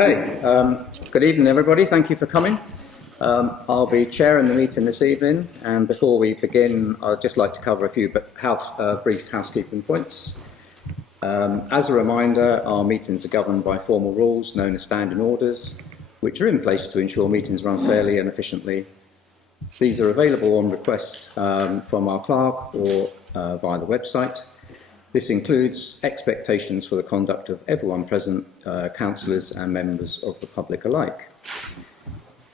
Okay, good evening everybody, thank you for coming. I'll be chairing the meeting this evening, and before we begin I'd just like to cover a few brief housekeeping points. As a reminder, our meetings are governed by formal rules known as standing orders, which are in place to ensure meetings run fairly and efficiently. These are available on request from our clerk or via the website. This includes expectations for the conduct of everyone present, councillors and members of the public alike.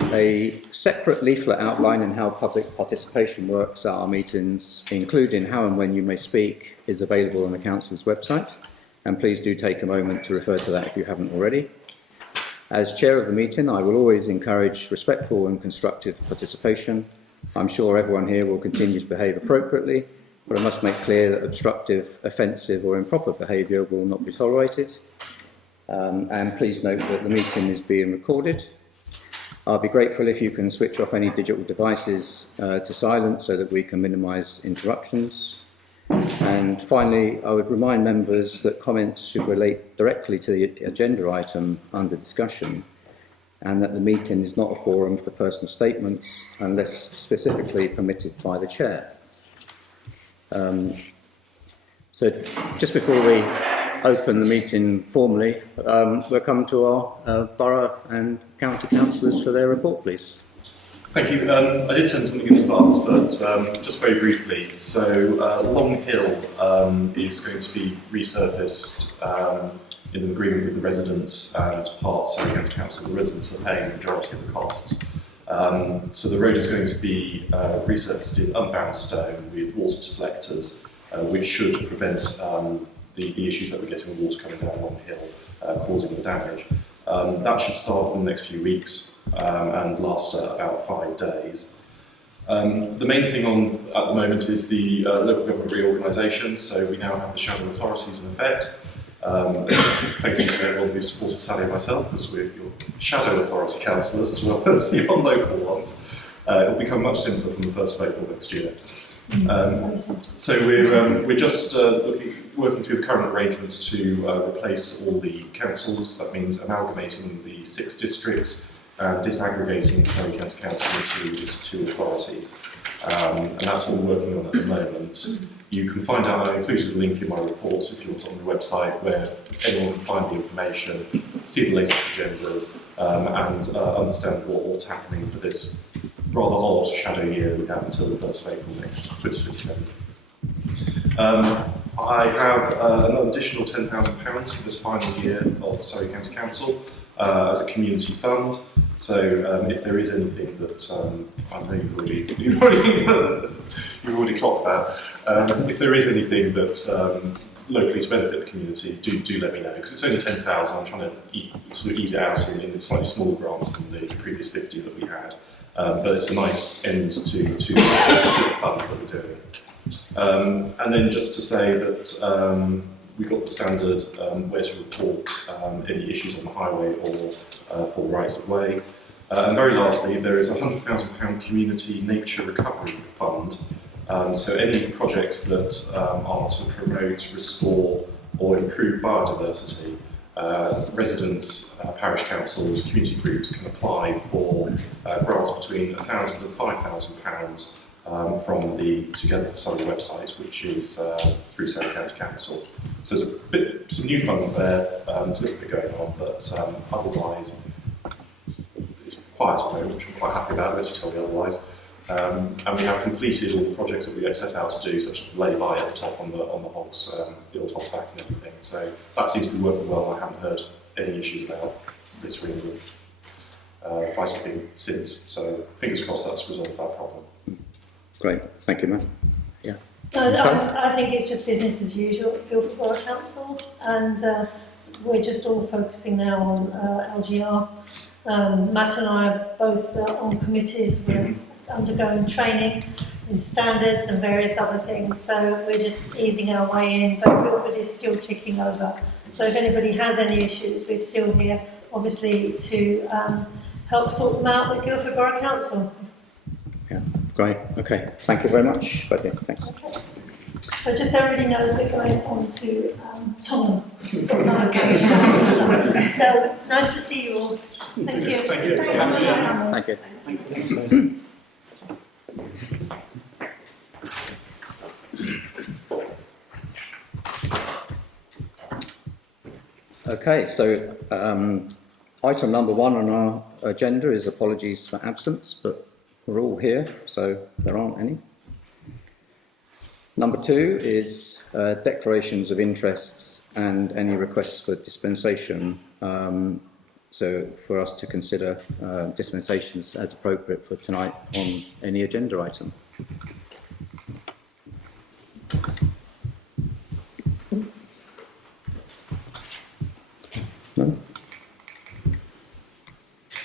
A separate leaflet outlining how public participation works at our meetings, including how and when you may speak, is available on the council's website, and please do take a moment to refer to that if you haven't already. As chair of the meeting, I will always encourage respectful and constructive participation. I'm sure everyone here will continue to behave appropriately, but I must make clear that obstructive, offensive or improper behaviour will not be tolerated. And please note that the meeting is being recorded. I'll be grateful if you can switch off any digital devices to silent so that we can minimise interruptions. And finally, I would remind members that comments should relate directly to the agenda item under discussion, and that the meeting is not a forum for personal statements unless specifically permitted by the chair. So just before we open the meeting formally, we'll come to our borough and county councillors for their report, please. Thank you. I did send something in advance, but just very briefly. So Long Hill is going to be resurfaced in an agreement with the residents and part Surrey County Council. The residents are paying the majority of the costs. So the road is going to be resurfaced in unbound stone with water deflectors, which should prevent the issues that we're getting with water coming down Long Hill, causing the damage. That should start in the next few weeks and last about 5 days. The main thing on at the moment is the local government reorganisation. So we now have the shadow authorities in effect. Thank you to everyone who supported Sally and myself, because we're your shadow authority councillors as well as your local ones. It will become much simpler from the 1st of April next year. So we're just working through the current arrangements to replace all the councils. That means amalgamating the 6 districts and disaggregating Surrey County Council into 2 authorities. And that's what we're working on at the moment. You can find out, I included a link in my reports if you want on the website, where anyone can find the information, see the latest agendas, and understand what's happening for this rather odd shadow year we have until the 1st of April next 2027. I have an additional £10,000 for this final year of Surrey County Council as a community fund. So if there is anything that I know you've already clocked that. If there is anything that locally to benefit the community, do let me know, because it's only 10,000. I'm trying to sort of ease it out in slightly smaller grants than the previous 50 that we had. But it's a nice end to the fund that we're doing. And then just to say that we've got the standard where to report any issues on the highway or for rights of way. And very lastly, there is a £100,000 community nature recovery fund. So any projects that are to promote, restore or improve biodiversity, residents, parish councils, community groups can apply for grants between £1,000 and £5,000 from the Together for Surrey website, which is through Surrey County Council. So there's some new funds there, there's a little bit going on, but otherwise it's quiet at the moment, which I'm quite happy about, unless you tell me otherwise. And we have completed all the projects that we had set out to do, such as the lay-by at the top on the hogs, the old hogs back and everything. So that seems to be working well. I haven't heard any issues about littering with fighting since. So fingers crossed that's resolved that problem. Great, thank you, Matt. Yeah. I think it's just business as usual at Guildford Borough Council, and we're just all focusing now on LGR. Matt and I are both on committees. We're undergoing training in standards and various other things, so we're just easing our way in, but Guildford is still ticking over. So if anybody has any issues, we're still here, obviously, to help sort them out with Guildford Borough Council. Yeah, great. Okay, thank you very much. Thanks. Okay. So just so everybody knows, we're going on to Tottenham. So nice to see you all. Thank you. Thank you. Thank you. Okay, so item number 1 on our agenda is apologies for absence, but we're all here, so there aren't any. Number 2 is declarations of interest and any requests for dispensation. So for us to consider dispensations as appropriate for tonight on any agenda item. No?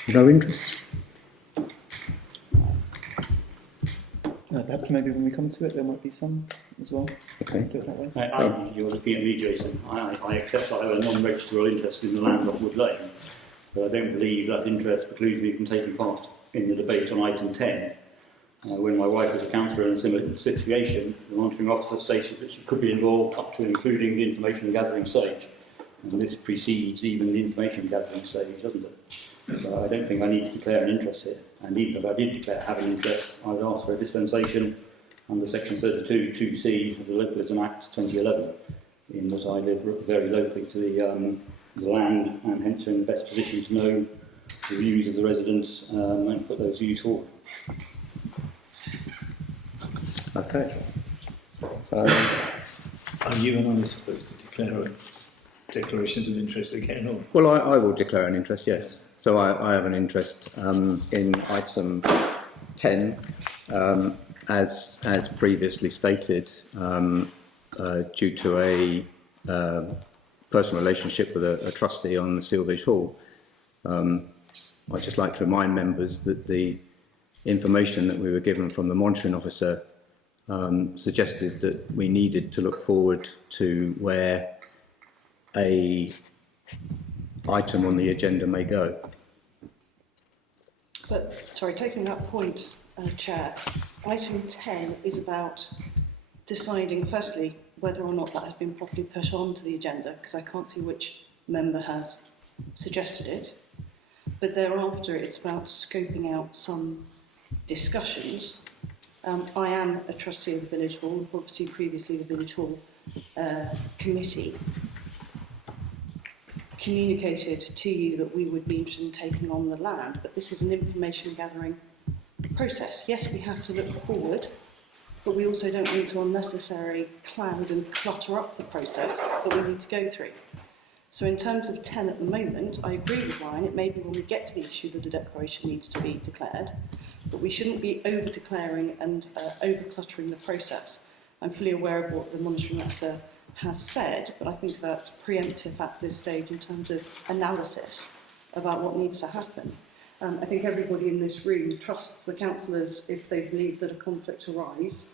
No interest? Perhaps maybe when we come to it, there might be some as well. Okay. Do it that way. You're looking at me, Jason. I accept I have a non-registrable interest in the land of Wood Lane, but I don't believe that interest precludes me from taking part in the debate on item 10. When my wife was a councillor in a similar situation, the monitoring officer stated that she could be involved up to and including the information gathering stage. And this precedes even the information gathering stage, doesn't it? So I don't think I need to declare an interest here. And even if I did declare having an interest, I would ask for a dispensation under section 32 2C of the Localism Act 2011, in that I live very locally to the land and hence are in the best position to know the views of the residents and put those views forward. Okay. Are you and I supposed to declare declarations of interest again? Or? Well, I will declare an interest, yes. So I have an interest in item 10, as previously stated, due to a personal relationship with a trustee on the Seale Hall. I'd just like to remind members that the information that we were given from the monitoring officer suggested that we needed to look forward to where a item on the agenda may go. But, sorry, taking that point, Chair, item 10 is about deciding, firstly, whether or not that has been properly put onto the agenda, because I can't see which member has suggested it. But thereafter, it's about scoping out some discussions. I am a trustee of the Village Hall, obviously previously the Village Hall committee communicated to you that we would be interested in taking on the land, but this is an information gathering process. Yes, we have to look forward, but we also don't want to unnecessarily cloud and clutter up the process that we need to go through. So in terms of 10 at the moment, I agree with Ryan, it may be when we get to the issue that a declaration needs to be declared, but we shouldn't be over-declaring and over-cluttering the process. I'm fully aware of what the monitoring officer has said, but I think that's preemptive at this stage in terms of analysis about what needs to happen. I think everybody in this room trusts the councillors if they believe that a conflict arises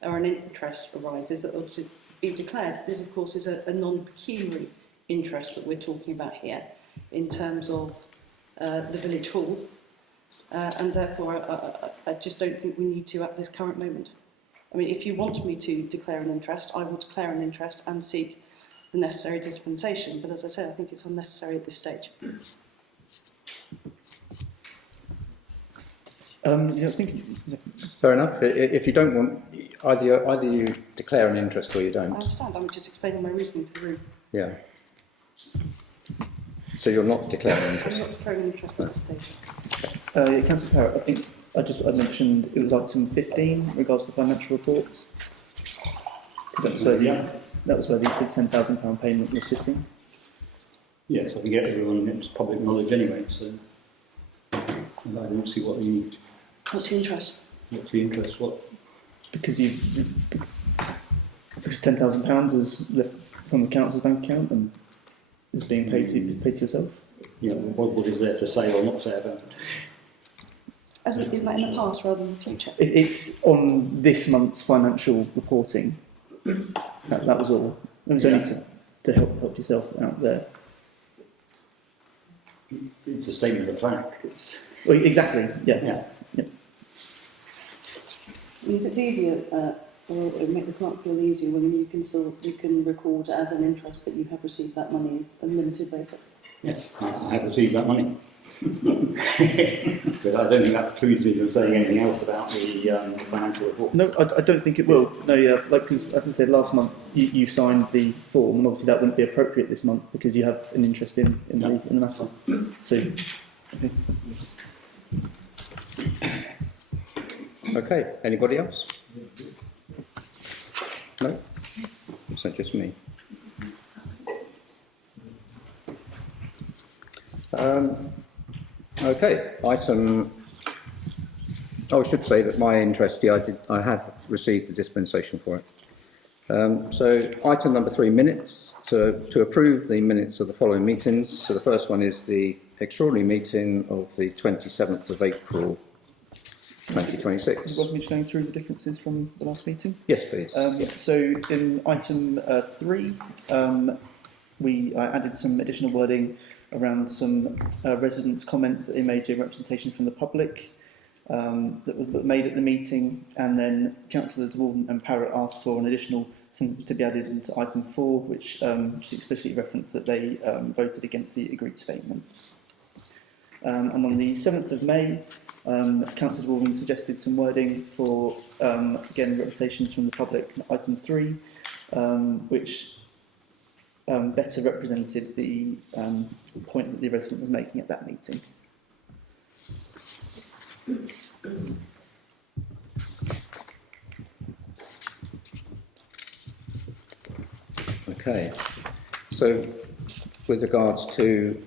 or an interest arises that obviously be declared. This, of course, is a non-pecuniary interest that we're talking about here in terms of the Village Hall, and therefore I just don't think we need to at this current moment. I mean, if you want me to declare an interest, I will declare an interest and seek the necessary dispensation. But as I said, I think it's unnecessary at this stage. Yeah, I think. Yeah. Fair enough. If you don't want, either you declare an interest or you I don't. understand. I'm just explaining my reasoning to the room. Yeah. So you're not declaring an I'm interest? not declaring an interest at this stage. Yeah, Councillor Parrott, I think I mentioned it was item 15 in regards to financial reports. That was where the £10,000 payment was sitting. Yes, I can get everyone, it's public knowledge anyway, so I don't see what you, What's the interest? what's the interest, what? Because £10,000 is left from the council's bank account and is being paid to yourself. You know, what is there to say or not say about it? Isn't that in the past rather than the future? It's on this month's financial reporting. That was all. It was only to help yourself out there. It's a statement of fact. It's Well, exactly. Yeah. yeah. I mean, if it's easier, Or it will make the clerk feel easier when you can record as an interest that you have received that money. It's a limited basis. Yes, I have received that money. But I don't think that precludes me from saying anything else about the financial report. No, I don't think it will. No, yeah, like, 'cause as I said, last month you signed the form, and obviously that wouldn't be appropriate this month because you have an interest in the matter. So, okay. Okay, anybody else? No? Is that just me? Okay, item. Oh, I should say that my interest, yeah, I have received the dispensation for it. So, item number 3, minutes. To approve the minutes of the following meetings. So, the first one is the extraordinary meeting of the 27th of April 2026. You want me to go through the differences from the last meeting? Yes, please. So in item 3, I added some additional wording around some residents' comments that they made in representation from the public that were made at the meeting, and then Councillors Walden and Parrott asked for an additional sentence to be added into item 4, which just explicitly referenced that they voted against the agreed statement. And on the 7th of May, Councillor Walden suggested some wording for, again, representations from the public, item 3, which better represented the point that the resident was making at that meeting. Okay, so with regards to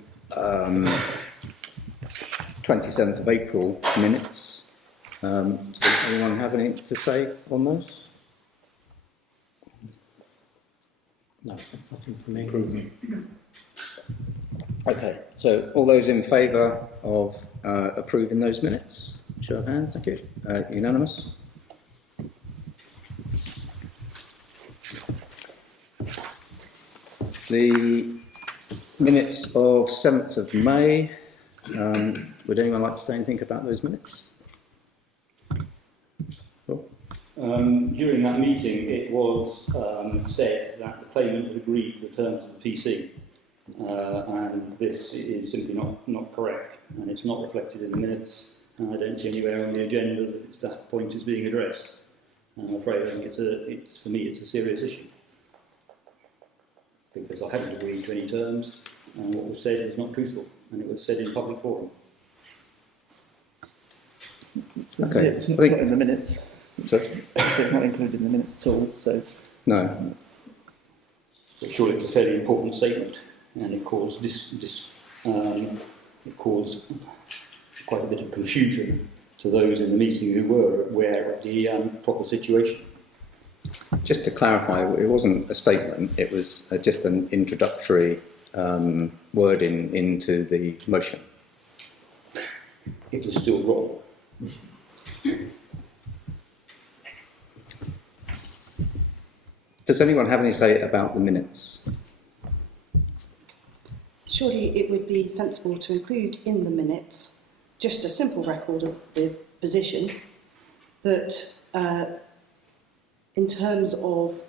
27th of April minutes, does anyone have anything to say on those? No, nothing from me. Improvement. Okay, so all those in favour of approving those minutes? Show of hands, thank you. Unanimous? The minutes of 7th of May, would anyone like to say anything about those minutes? Cool. During that meeting, it was said that the claimant had agreed to the terms of the PC, and this is simply not correct, and it's not reflected in the minutes, and I don't see anywhere on the agenda that that point is being addressed. And I'm afraid I think for me it's a serious issue, because I haven't agreed to any terms, and what was said is not truthful, and it was said in public forum. Okay. Yeah, it's not in the minutes. So, So it's not included in the minutes at all. So no. But surely it's a fairly important statement, and it caused quite a bit of confusion to those in the meeting who were aware of the proper situation. Just to clarify, it wasn't a statement, it was just an introductory wording into the motion. It was still wrong. Does anyone have any say about the minutes? Surely it would be sensible to include in the minutes just a simple record of the position that in terms of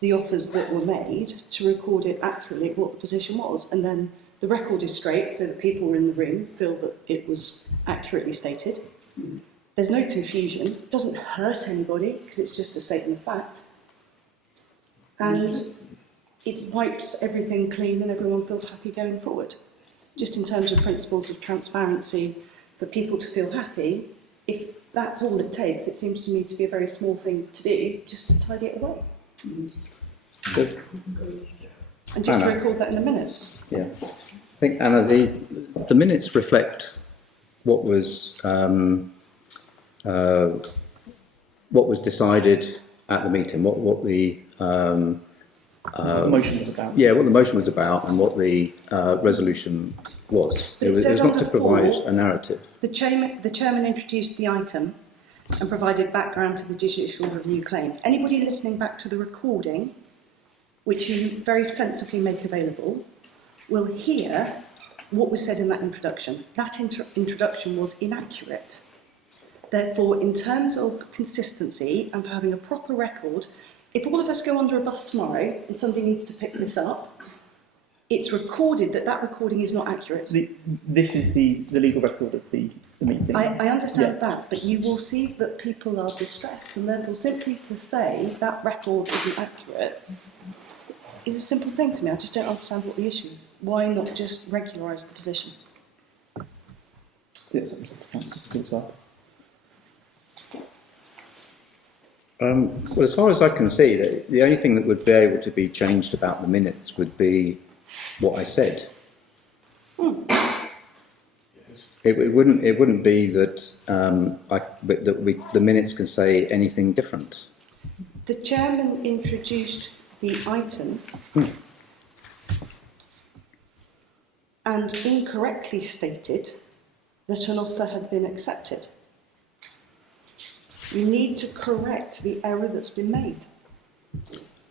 the offers that were made, to record it accurately what the position was, and then the record is straight so that people in the room feel that it was accurately stated. There's no confusion, it doesn't hurt anybody because it's just a statement of fact, and it wipes everything clean and everyone feels happy going forward. Just in terms of principles of transparency, for people to feel happy, if that's all it takes, it seems to me to be a very small thing to do, just to tidy it away. Good. And just to Anna. record that in a minute. Yeah. I think, Anna, the minutes reflect what was decided at the meeting, what the motion was about. Yeah, what the motion was about and what the resolution was. But It was says not to under provide 4, a narrative. The chairman introduced the item and provided background to the judicial review claim. Anybody listening back to the recording, which you very sensibly make available, will hear what was said in that introduction. That introduction was inaccurate. Therefore, in terms of consistency and for having a proper record, if all of us go under a bus tomorrow and somebody needs to pick this up, it's recorded that that recording is not accurate. This is the legal record of the meeting. I understand that, but you will see that people are distressed, and therefore simply to say that record isn't accurate is a simple thing to me. I just don't understand what the issue is. Why not just regularise the position? It's up to council to decide. Well, as far as I can see, the only thing that would be able to be changed about the minutes would be what I said. It wouldn't be that the minutes can say anything different. The chairman introduced the item and incorrectly stated that an offer had been accepted. You need to correct the error that's been made.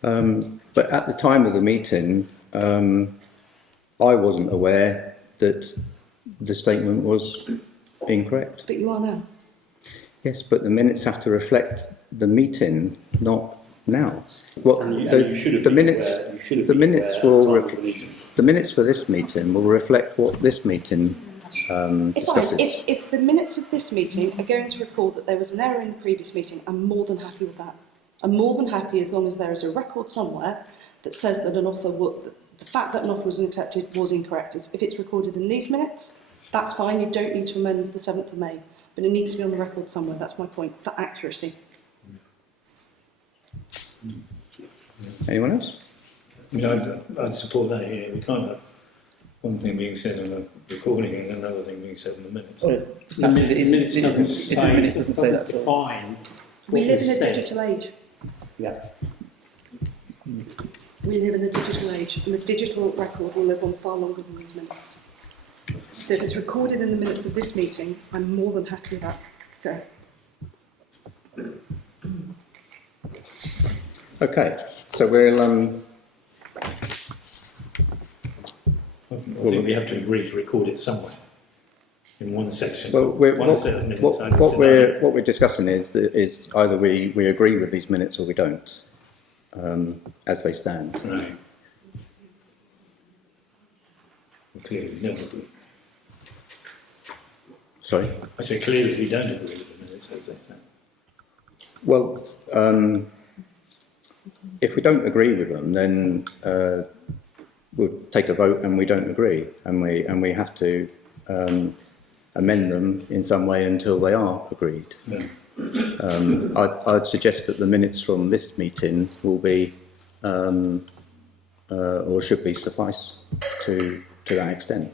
But at the time of the meeting, I wasn't aware that the statement was incorrect. But you are now. Yes, but the minutes have to reflect the meeting, not now. Well, And you should have the been minutes, aware- you should have the been minutes aware will, at the time of the meeting. the minutes for this meeting will reflect what this meeting discusses. If the minutes of this meeting are going to record that there was an error in the previous meeting, I'm more than happy with that. I'm more than happy as long as there is a record somewhere that says that an offer, the fact that an offer was accepted was incorrect. If it's recorded in these minutes, that's fine. You don't need to amend the 7th of May, but it needs to be on the record somewhere. That's my point, for accuracy. Anyone else? I mean, I'd support that here. We can't have one thing being said on a recording and another thing being said in the minutes. The minutes doesn't say that at all. Define. We live in a digital age. Yeah. We live in a digital age, and the digital record will live on far longer than these minutes. So if it's recorded in the minutes of this meeting, I'm more than happy with that. So, Okay, so we'll I think we have to agree to record it somewhere in one section. well, one set of minutes. I'd what deny. we're discussing is either we agree with these minutes or we don't, as they stand. Right. We clearly never agree. Sorry. I say clearly we don't agree with the minutes as they stand. Well, if we don't agree with them, then we'll take a vote and we don't agree, and we have to amend them in some way until they are agreed. No. I'd suggest that the minutes from this meeting will be or should be suffice to that extent.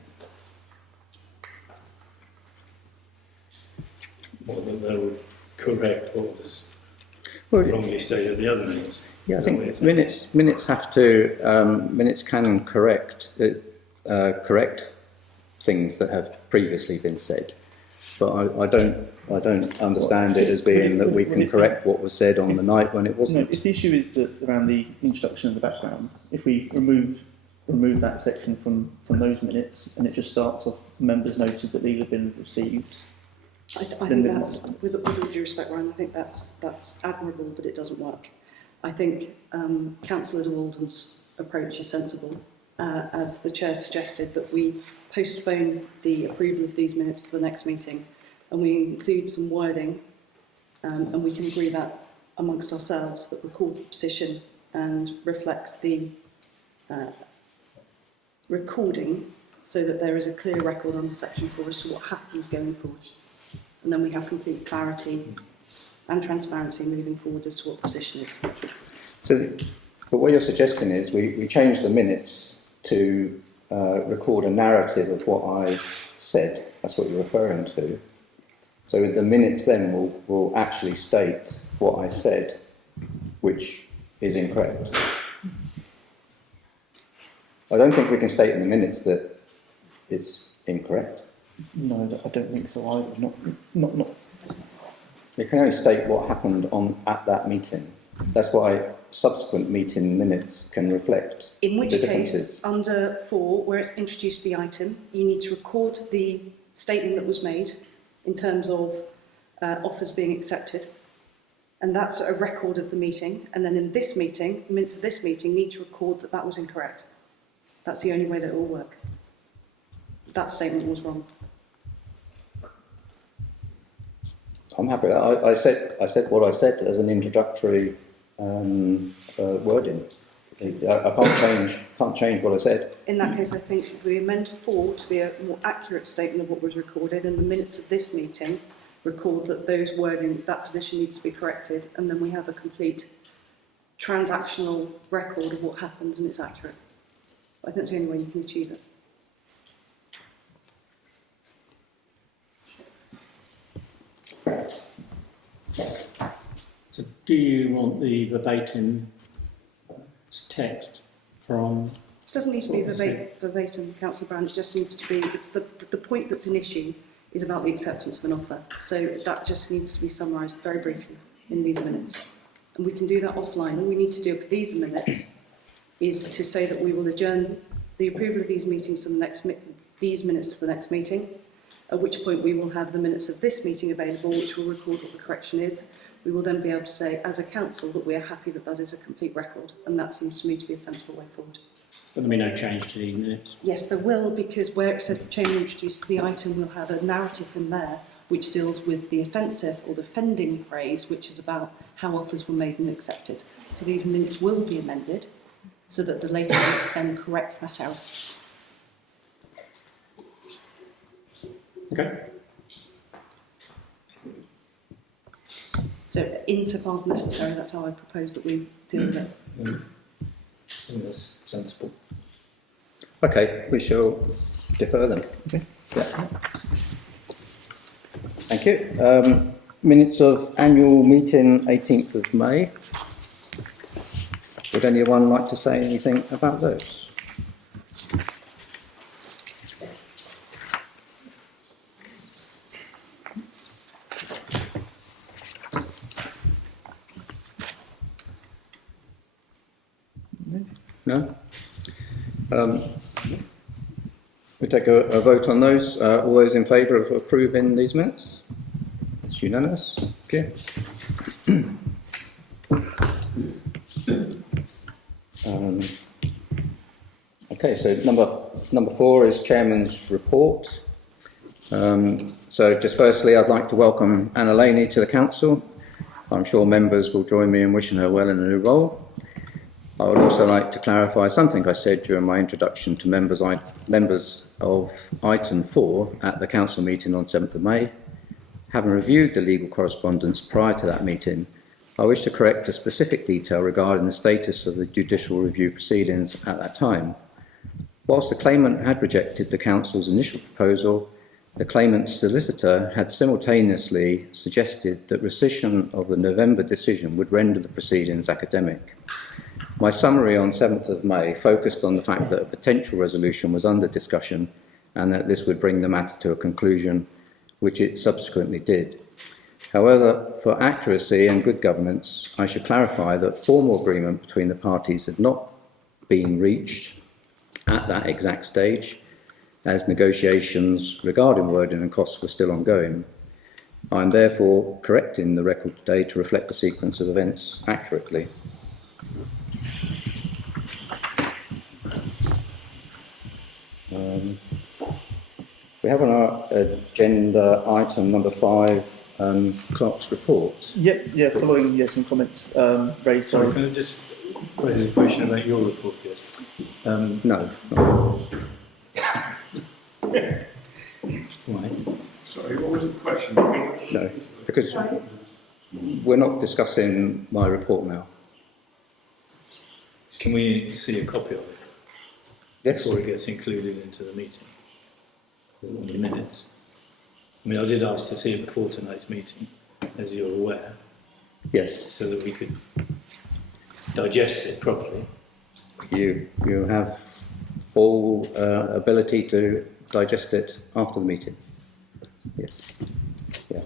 Or that they would correct what was Well, wrongly stated the other minutes. yeah, I Is that what think you're saying? minutes have to minutes can correct things that have previously been said, but I don't understand it as being that we can correct what was said on the night when it No, wasn't. if the issue is that around the introduction of the background, if we remove that section from those minutes and it just starts off members noted that these have been received. I think that's, with all due respect, Ryan, I think that's admirable, but it doesn't work. I think Councillor de Walden's approach is sensible, as the Chair suggested, that we postpone the approval of these minutes to the next meeting, and we include some wording, and we can agree that amongst ourselves that records the position and reflects the recording, so that there is a clear record under Section 4 as to what happens going forward. And then we have complete clarity and transparency moving forward as to what the position is. So, but what you're suggesting is we change the minutes to record a narrative of what I said. That's what you're referring to. So the minutes then will actually state what I said, which is incorrect. I don't think we can state in the minutes that it's incorrect. No, I don't think so either. Not. You can only state what happened at that meeting. That's why subsequent meeting minutes can reflect In which the case, differences. under 4, where it's introduced the item, you need to record the statement that was made in terms of offers being accepted. And that's a record of the meeting. And then in this meeting, the minutes of this meeting need to record that that was incorrect. That's the only way that it will work. That statement was wrong. I'm happy. I said what I said as an introductory wording. I can't change what I said. In that case, I think we amend 4 to be a more accurate statement of what was recorded, and the minutes of this meeting record that those wording, that position needs to be corrected, and then we have a complete transactional record of what happens and it's accurate. I think that's the only way you can achieve it. So do you want the verbatim text from... It doesn't need to be What was it? verbatim, Councillor Brown, it just needs to be, it's the point that's an issue is about the acceptance of an offer. So that just needs to be summarised very briefly in these minutes. And we can do that offline. All we need to do for these minutes is to say that we will adjourn the approval of these meetings to the next these minutes to the next meeting, at which point we will have the minutes of this meeting available, which will record what the correction is. We will then be able to say, as a council, that we are happy that that is a complete record, and that seems to me to be a sensible way forward. But there'll be no change to these minutes. Yes, there will, because where it says the Chamber introduces the item, we'll have a narrative in there which deals with the offensive or the offending phrase, which is about how offers were made and accepted. So these minutes will be amended so that the later minutes then correct that out. Okay. So insofar as necessary, that's how I propose that we deal with it. I think that's sensible. Okay, we shall defer them. Okay. Yeah. Thank you. Minutes of annual meeting 18th of May. Would anyone like to say anything about those? No? We take a vote on those. All those in favour of approving these minutes? It's unanimous. Okay. Okay, so number 4 is Chairman's report. So just firstly, I'd like to welcome Anna Laney to the Council. I'm sure members will join me in wishing her well in a new role. I would also like to clarify something I said during my introduction to members of item 4 at the council meeting on 7th of May. Having reviewed the legal correspondence prior to that meeting, I wish to correct a specific detail regarding the status of the judicial review proceedings at that time. Whilst the claimant had rejected the council's initial proposal, the claimant's solicitor had simultaneously suggested that rescission of the November decision would render the proceedings academic. My summary on 7th of May focused on the fact that a potential resolution was under discussion and that this would bring the matter to a conclusion, which it subsequently did. However, for accuracy and good governance, I should clarify that formal agreement between the parties had not been reached at that exact stage, as negotiations regarding wording and costs were still ongoing. I am therefore correcting the record today to reflect the sequence of events accurately. We have on our agenda item number 5, Clerk's report. Yep, following some comments raised. Sorry, can I just raise a question about your report, yes? No. Right. Sorry, what was the question? No, because we're not discussing my report now. Can we see a copy of it Yes. before it gets included into the meeting? In the minutes. I mean, I did ask to see it before tonight's meeting, as you're aware, Yes. so that we could digest it properly. You have full ability to digest it after the meeting. Yes. Yeah.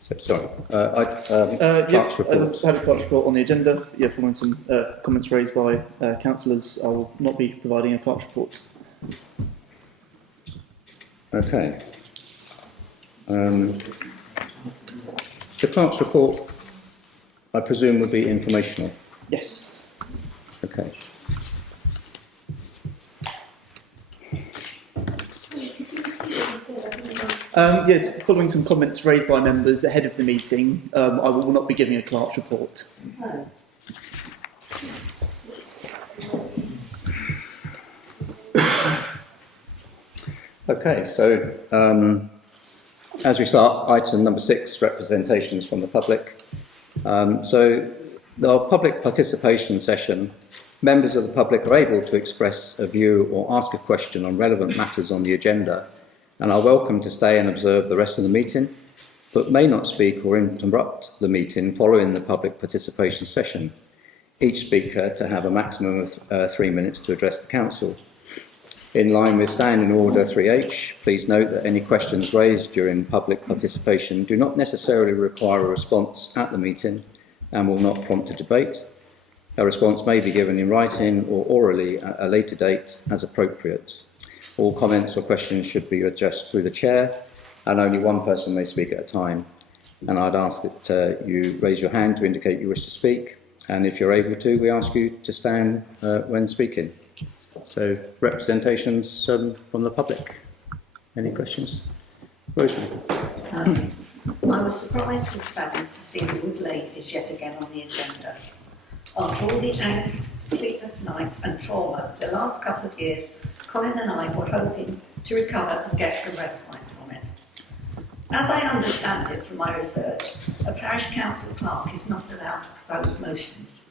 So, sorry. Clerk's report. I had a clerk's report on the agenda. Yeah, following some comments raised by councillors, I will not be providing a clerk's report. Okay. The clerk's report, I presume, would be informational. Yes. Okay. Yes, following some comments raised by members ahead of the meeting, I will not be giving a clerk's report. Okay, so as we start, item number 6, representations from the public. So the public participation session, members of the public are able to express a view or ask a question on relevant matters on the agenda and are welcome to stay and observe the rest of the meeting, but may not speak or interrupt the meeting following the public participation session. Each speaker to have a maximum of 3 minutes to address the council. In line with Standing Order 3H, please note that any questions raised during public participation do not necessarily require a response at the meeting and will not prompt a debate. A response may be given in writing or orally at a later date as appropriate. All comments or questions should be addressed through the chair, and only one person may speak at a time. And I'd ask that you raise your hand to indicate you wish to speak, and if you're able to, we ask you to stand when speaking. So, representations from the public. Any questions? Rosemary. I was surprised and saddened to see Wood Lane is yet again on the agenda. After all the angst, sleepless nights and trauma of the last couple of years, Colin and I were hoping to recover and get some respite from it. As I understand it from my research, a parish council clerk is not allowed to propose motions.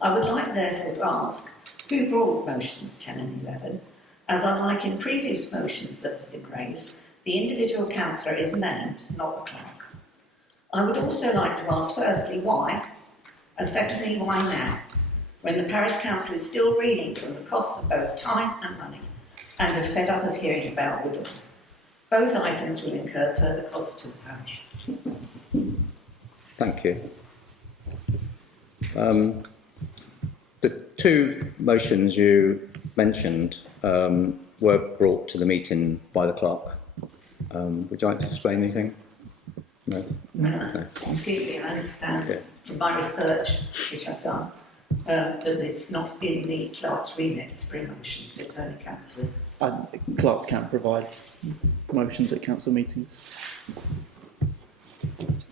I would like therefore to ask who brought motions 10 and 11, as unlike in previous motions that have been raised, the individual councillor is named, not the clerk. I would also like to ask firstly why, and secondly why now, when the parish council is still reeling from the costs of both time and money, and are fed up of hearing about Woodall. Both items will incur further costs to the parish. Thank you. The 2 motions you mentioned were brought to the meeting by the clerk. Would you like to explain anything? No? No. Excuse me, I understand from my research, which I've done, that it's not in the clerk's remit to bring motions, it's only councillors. Clerks can't provide motions at council meetings.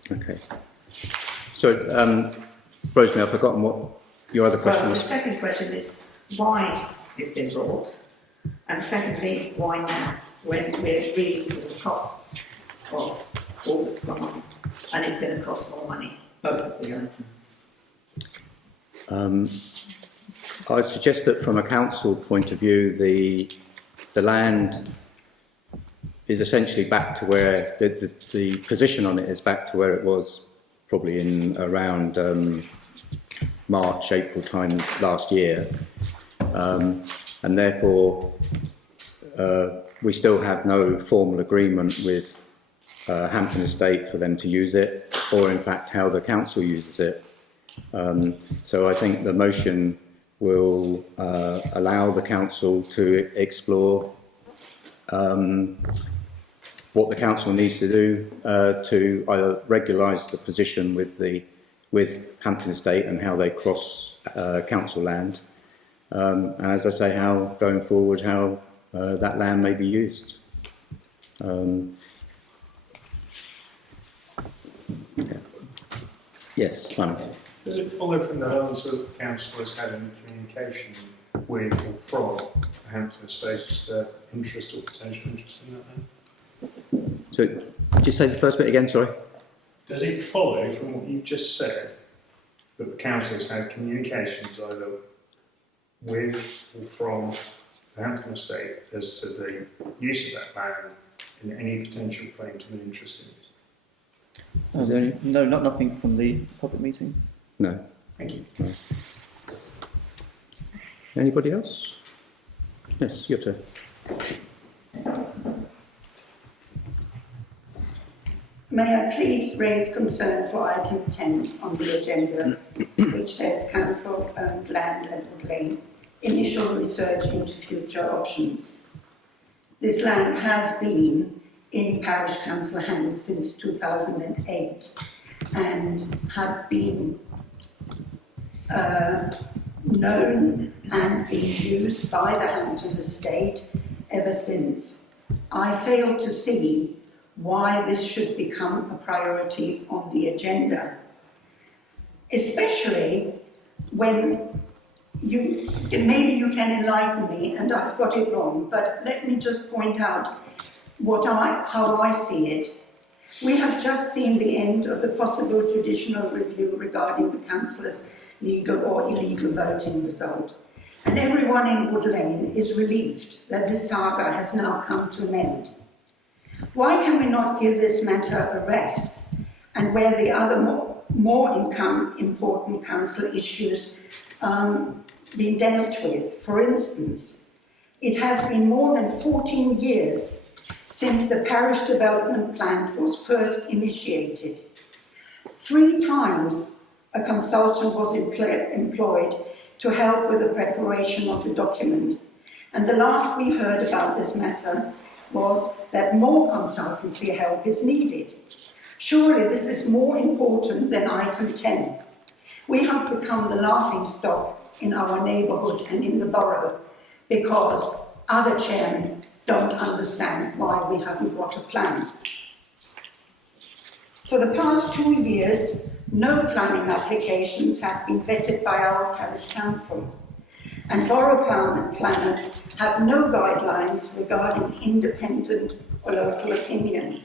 Okay. So, Rosemary, I've forgotten what your other question Well, was. the second question is why it's been brought, and secondly, why now, when we're reeling from the costs of all that's gone on, and it's going to cost more money, both of the items. I'd suggest that from a council point of view, the land is essentially back to where the position on it is back to where it was probably in around March, April time last year, and therefore we still have no formal agreement with Hampton Estate for them to use it, or in fact how the council uses it. So I think the motion will allow the council to explore what the council needs to do to either regularise the position with Hampton Estate and how they cross council land, and as I say, how going forward how that land may be used. Okay. Yes, Simon. Does it follow from that answer that the council has had any communication with or from Hampton Estate as to their interest or potential interest in that land? So, did you say the first bit again, sorry? Does it follow from what you've just said that the council has had communications either with or from the Hampton Estate as to the use of that land and any potential claim to an interest in it? Is there any? No, nothing from the public meeting. No. Thank you. No. Anybody else? Yes, your turn. May I please raise concern for item 10 on the agenda, which says council-owned land at Wood Lane, initial research into future options. This land has been in parish council hands since 2008 and had been known and been used by the Hampton Estate ever since. I fail to see why this should become a priority on the agenda, especially when maybe you can enlighten me and I've got it wrong, but let me just point out how I see it. We have just seen the end of the possible judicial review regarding the councillor's legal or illegal voting result. And everyone in Wood Lane is relieved that this saga has now come to an end. Why can we not give this matter a rest, and where the other more important council issues been dealt with? For instance, it has been more than 14 years since the parish development plan was first initiated. 3 times a consultant was employed to help with the preparation of the document, and the last we heard about this matter was that more consultancy help is needed. Surely this is more important than item 10. We have become the laughing stock in our neighbourhood and in the borough because other chairmen don't understand why we haven't got a plan. For the past 2 years, no planning applications have been vetted by our parish council, and borough planners have no guidelines regarding independent or local opinion.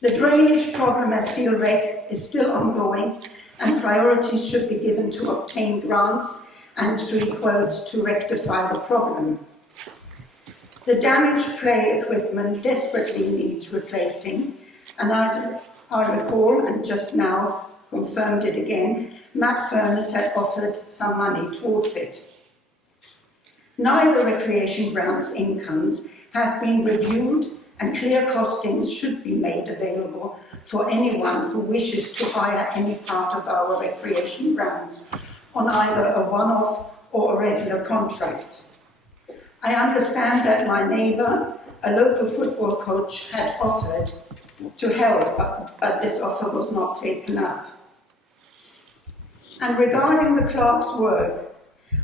The drainage problem at Seale Rec is still ongoing, and priorities should be given to obtain grants and 3 quotes to rectify the problem. The damaged play equipment desperately needs replacing, and as I recall, and just now confirmed it again, Matt Furness had offered some money towards it. Neither recreation grounds incomes have been reviewed, and clear costings should be made available for anyone who wishes to hire any part of our recreation grounds on either a one-off or a regular contract. I understand that my neighbour, a local football coach, had offered to help, but this offer was not taken up. And regarding the clerk's work,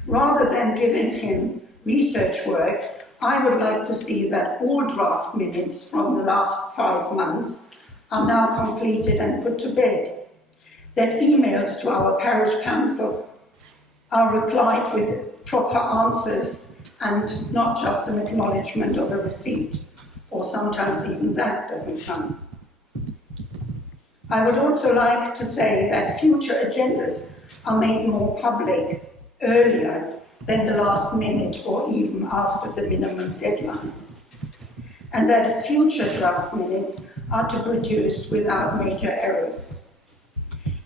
rather than giving him research work, I would like to see that all draft minutes from the last 5 months are now completed and put to bed, that emails to our parish council are replied with proper answers and not just an acknowledgement of a receipt, or sometimes even that doesn't come. I would also like to say that future agendas are made more public earlier than the last minute or even after the minimum deadline, and that future draft minutes are to be produced without major errors.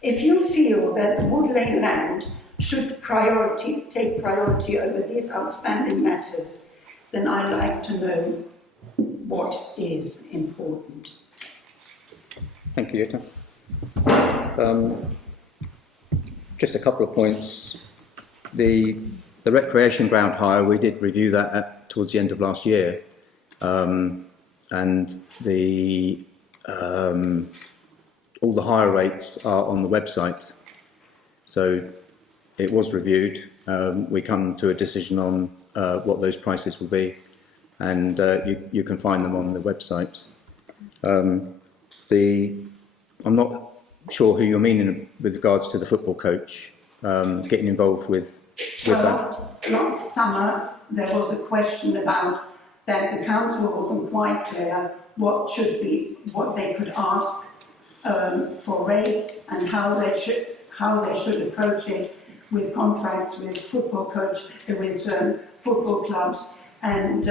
If you feel that the Wood Lane land should take priority over these outstanding matters, then I'd like to know what is important. Thank you, Jutta. Just a couple of points. The recreation ground hire, we did review that towards the end of last year, and all the hire rates are on the website. So it was reviewed. We come to a decision on what those prices will be, and you can find them on the website. I'm not sure who you're meaning with regards to the football coach getting involved with that. Last summer there was a question about that the council wasn't quite clear what they could ask for rates and how they should approach it with contracts with football clubs, and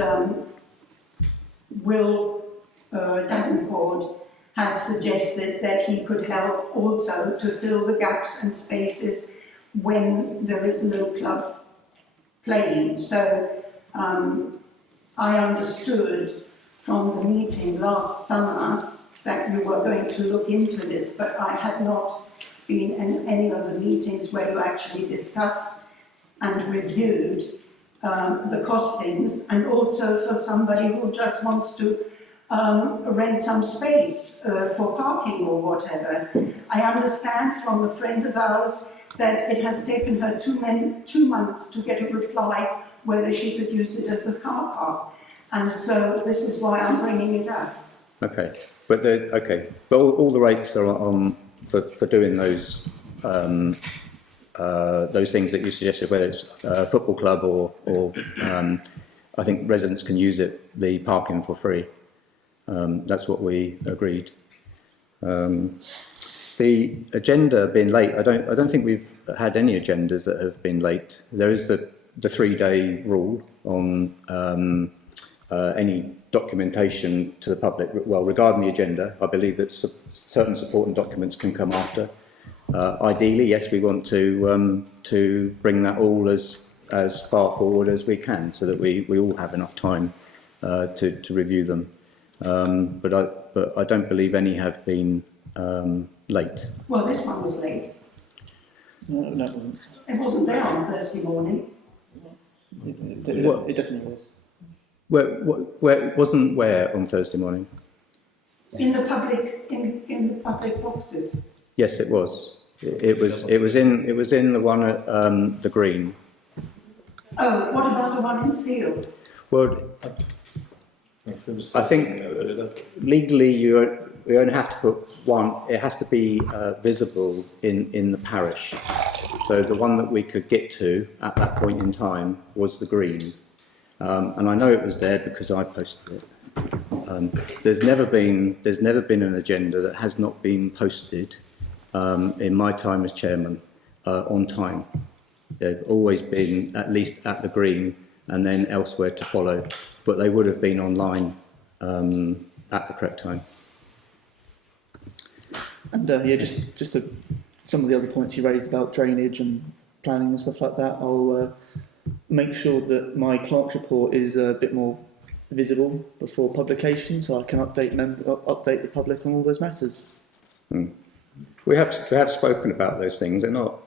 Will Davenport had suggested that he could help also to fill the gaps and spaces when there is no club playing. So I understood from the meeting last summer that you were going to look into this, but I had not been in any of the meetings where you actually discussed and reviewed the costings, and also for somebody who just wants to rent some space for parking or whatever. I understand from a friend of ours that it has taken her 2 months to get a reply whether she could use it as a car park. And so this is why I'm bringing it up. Okay, but all the rates are on for doing those things that you suggested, whether it's a football club or I think residents can use the parking for free. That's what we agreed. The agenda being late, I don't think we've had any agendas that have been late. There is the 3-day rule on any documentation to the public. Well, regarding the agenda, I believe that certain supporting documents can come after. Ideally, yes, we want to bring that all as far forward as we can, so that we all have enough time to review them. But I don't believe any have been late. Well, this one was late. No, it wasn't. It wasn't there on Thursday morning. It definitely was. Where wasn't where on Thursday morning? In the public boxes. Yes, it was. It was in the one at the Green. Oh, what about the one in Seale? Well, I think legally you only have to put one. It has to be visible in the parish. So the one that we could get to at that point in time was the Green, and I know it was there because I posted it. There's never been an agenda that has not been posted in my time as chairman on time. They've always been at least at the Green and then elsewhere to follow, but they would have been online at the correct time. And just some of the other points you raised about drainage and planning and stuff like that. I'll make sure that my clerk's report is a bit more visible before publication, so I can update the public on all those matters. We have spoken about those things. They're not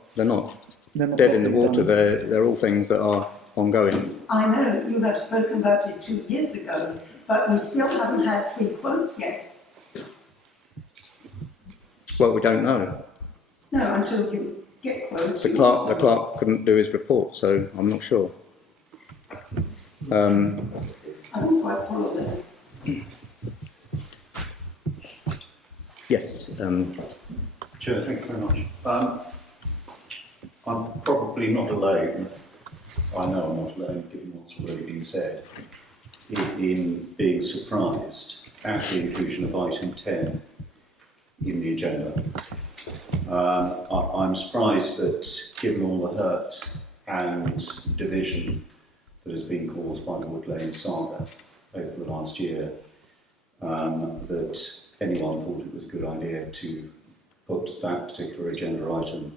dead in the water. They're all things that are ongoing. I know you have spoken about it 2 years ago, but we still haven't had 3 quotes yet. Well, we don't know. No, until you get quotes. The clerk couldn't do his report, so I'm not sure. I don't quite follow that. Yes. Chair, thank you very much. I'm probably not alone. I know I'm not alone, given what's already been said, in being surprised at the inclusion of item 10 in the agenda. I'm surprised that, given all the hurt and division that has been caused by the Wood Lane saga over the last year, that anyone thought it was a good idea to put that particular agenda item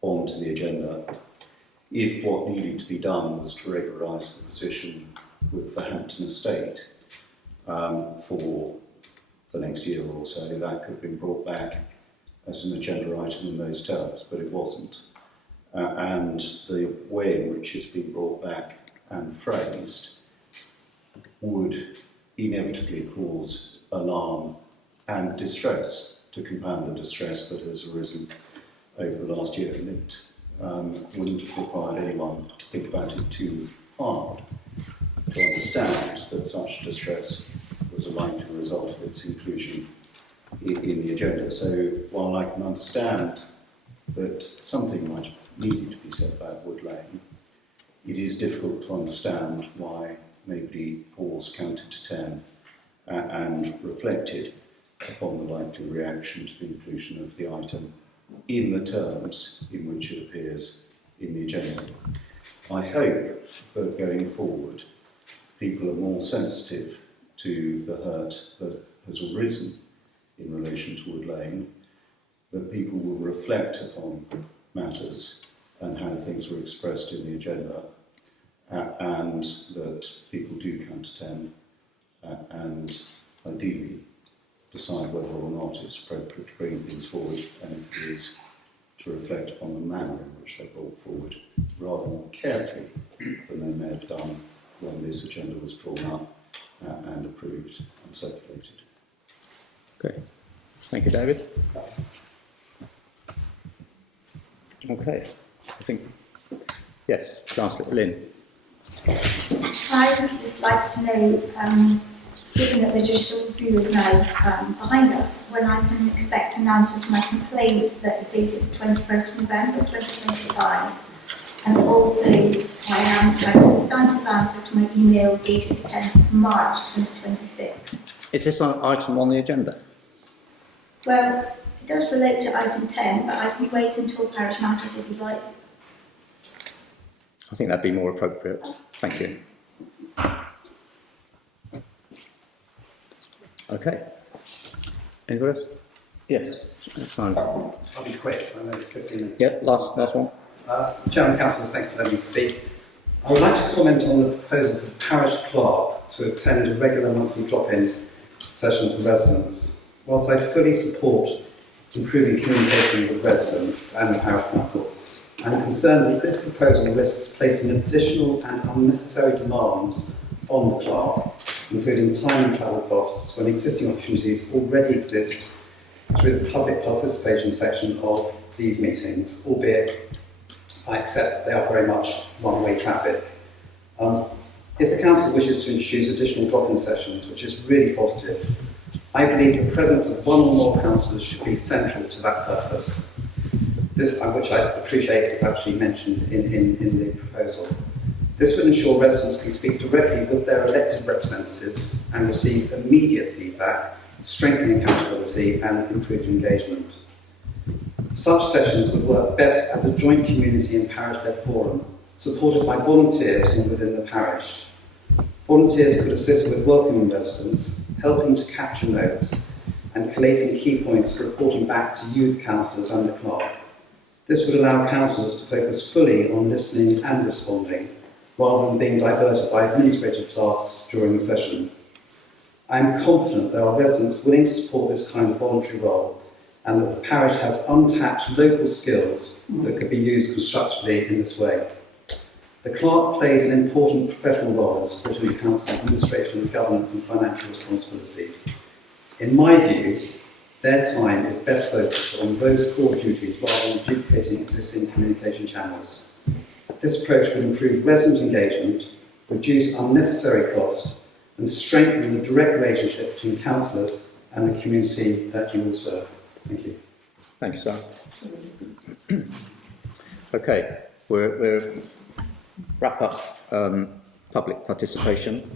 onto the agenda, if what needed to be done was to regularise the position with the Hampton estate for the next year or so. That could have been brought back as an agenda item in those terms, but it wasn't. And the way in which it's been brought back and phrased would inevitably cause alarm and distress, to compound the distress that has arisen over the last year. And it wouldn't have required anyone to think about it too hard to understand that such distress was a likely result of its inclusion in the agenda. So while I can understand that something might have needed to be said about Wood Lane, it is difficult to understand why nobody paused, counted to 10 and reflected upon the likely reaction to the inclusion of the item in the terms in which it appears in the agenda. I hope that going forward, people are more sensitive to the hurt that has arisen in relation to Wood Lane, that people will reflect upon matters and how things were expressed in the agenda, and that people do count to 10 and ideally decide whether or not it's appropriate to bring things forward, and if it is, to reflect upon the manner in which they're brought forward rather more carefully than they may have done when this agenda was drawn up and approved and circulated. Okay. Thank you, David. Okay. I think, yes, Chancellor Lynn. I would just like to know, given that the judicial review is now behind us, when I can expect an answer to my complaint that is dated the 21st of November 2025, and also I have a substantive answer to my email dated the 10th of March 2026. Is this an item on the agenda? Well, it does relate to item 10, but I can wait until parish matters if you like. I think that'd be more appropriate. Thank you. Okay. Anybody else? Yes, Simon. I'll be quick, so I know 15 minutes. Yeah, last one. Chairman, Councillors, thank you for letting me speak. I would like to comment on the proposal for the parish clerk to attend a regular monthly drop-in session for residents. Whilst I fully support improving communication with residents and the parish council, I'm concerned that this proposal risks placing additional and unnecessary demands on the clerk, including time and travel costs, when existing opportunities already exist through the public participation section of these meetings, albeit I accept they are very much one-way traffic. If the council wishes to introduce additional drop-in sessions, which is really positive, I believe the presence of one or more councillors should be central to that purpose. This, which I appreciate is actually mentioned in the proposal. This would ensure residents can speak directly with their elected representatives and receive immediate feedback, strengthen accountability and improve engagement. Such sessions would work best as a joint community and parish-led forum, supported by volunteers from within the parish. Volunteers could assist with welcoming residents, helping to capture notes, and collating key points for reporting back to you, the councillors and the clerk. This would allow councillors to focus fully on listening and responding, rather than being diverted by administrative tasks during the session. I am confident there are residents willing to support this kind of voluntary role, and that the parish has untapped local skills that could be used constructively in this way. The clerk plays an important professional role in supporting the council's administration of governance and financial responsibilities. In my view, their time is best focused on those core duties rather than duplicating existing communication channels. This approach would improve resident engagement, reduce unnecessary cost, and strengthen the direct relationship between councillors and the community that you all serve. Thank you. Thank you, sir. Okay, we'll wrap up public participation.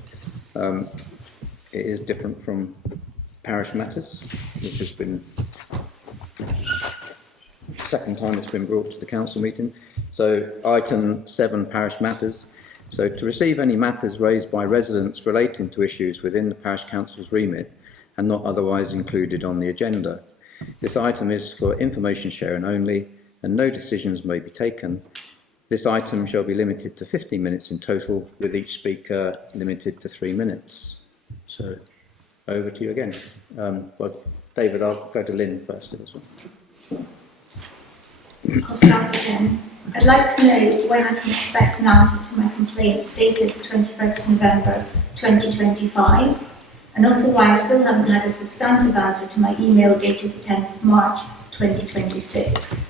It is different from parish matters, which has been the second time it's been brought to the council meeting. So item 7, parish matters. So to receive any matters raised by residents relating to issues within the parish council's remit and not otherwise included on the agenda. This item is for information sharing only and no decisions may be taken. This item shall be limited to 15 minutes in total, with each speaker limited to 3 minutes. So over to you again. Well, David, I'll go to Lynn first. I'll start again. I'd like to know when I can expect an answer to my complaint dated the 21st of November 2025, and also why I still haven't had a substantive answer to my email dated the 10th of March 2026.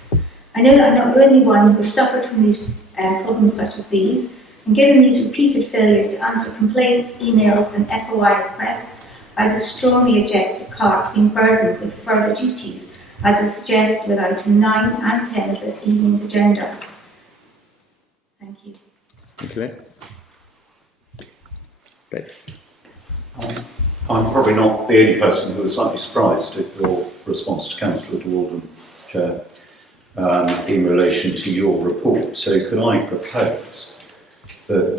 I know that I'm not the only one who has suffered from these problems such as these, and given these repeated failures to answer complaints, emails and FOI requests, I would strongly object to the clerk being burdened with further duties, as is suggested with item 9 and 10 of this evening's agenda. Thank you. Thank you, Lynn. Dave. I'm probably not the only person who was slightly surprised at your response to Councillor de Walden, Chair, in relation to your report. So could I propose that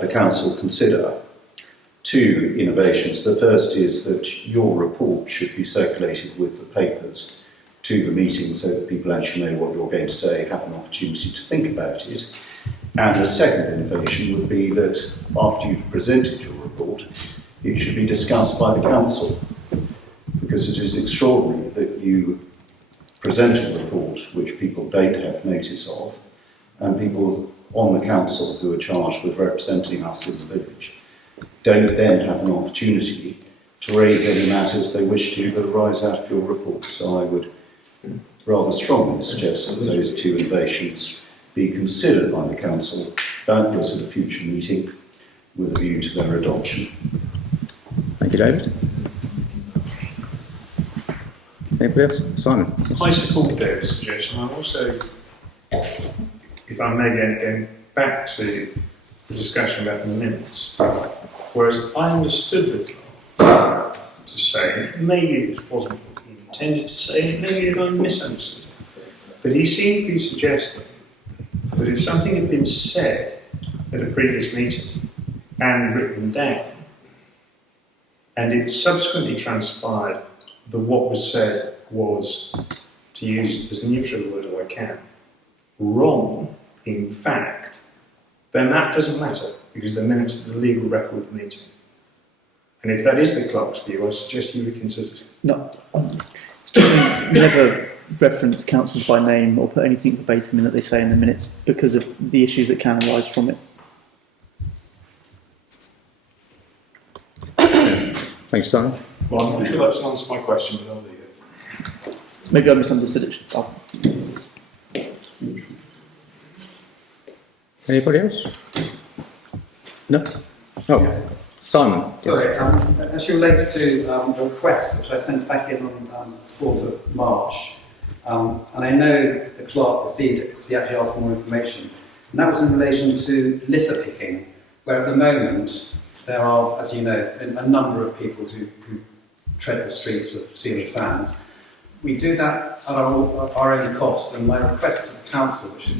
the Council consider 2 innovations. The first is that your report should be circulated with the papers to the meeting so that people actually know what you're going to say, have an opportunity to think about it. And the second innovation would be that after you've presented your report, it should be discussed by the Council, because it is extraordinary that you present a report which people don't have notice of, and people on the Council who are charged with representing us in the village don't then have an opportunity to raise any matters they wish to that arise out of your report. So I would rather strongly suggest that those two innovations be considered by the Council, doubtless at a future meeting, with a view to their adoption. Thank you, David. Anybody else? Simon? I support David's suggestion. I'm also, if I may again, going back to the discussion about the minutes, whereas I understood the clerk to say, maybe this wasn't what he intended to say, maybe I misunderstood it, but he seemed to be suggesting that if something had been said at a previous meeting and written down, and it subsequently transpired that what was said was, to use as neutral a word as I can, wrong in fact, then that doesn't matter because the minutes are the legal record of the meeting. And if that is the clerk's view, I suggest you reconsider it. No, never reference councillors by name or put anything verbatim in that they say in the minutes because of the issues that can arise from it. Thanks, Simon. Well, I'm not sure that's answered my question, but I'll leave it. Maybe I misunderstood it. Anybody else? No? Oh, Simon. Sorry, actually relates to a request which I sent back in on 4th of March. And I know the clerk received it because he actually asked for more information. And that was in relation to litter picking, where at the moment there are, as you know, a number of people who tread the streets of Seale Sands. We do that at our own cost, and my request to the council, which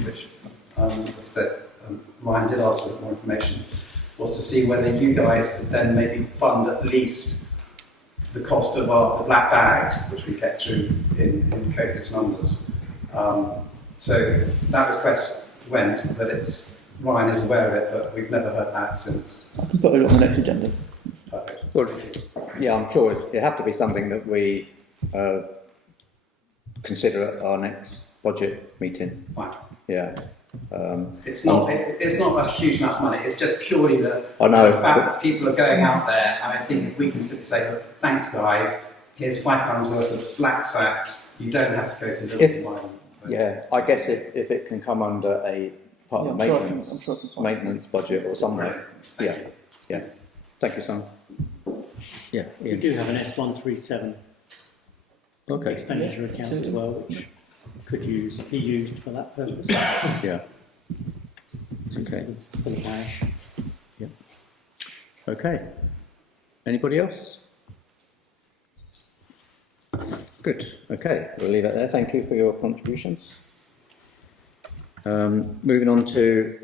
as I said, Ryan did ask for more information, was to see whether you guys could then maybe fund at least the cost of the black bags, which we get through in copious numbers. So that request went, but Ryan is aware of it, but we've never heard back since. I can put it on the next agenda. Perfect. Well, yeah, I'm sure it have to be something that we consider at our next budget meeting. Fine. Yeah. It's not a huge amount of money. It's just purely the I know, fact that people are going out there, and I think if we can simply say, look, thanks guys, here's £5 worth of black sacks. You don't have to go to the environment. So. Yeah, I guess if it can come under a part of the maintenance budget or somewhere. Thank you. Thank you, Sam. Yeah, We Ian. do have an S137 Okay. expenditure account as well, which could be used for that purpose. Yeah. Okay. For the cash. Okay. Anybody else? Good. Okay, we'll leave it there. Thank you for your contributions. Moving on to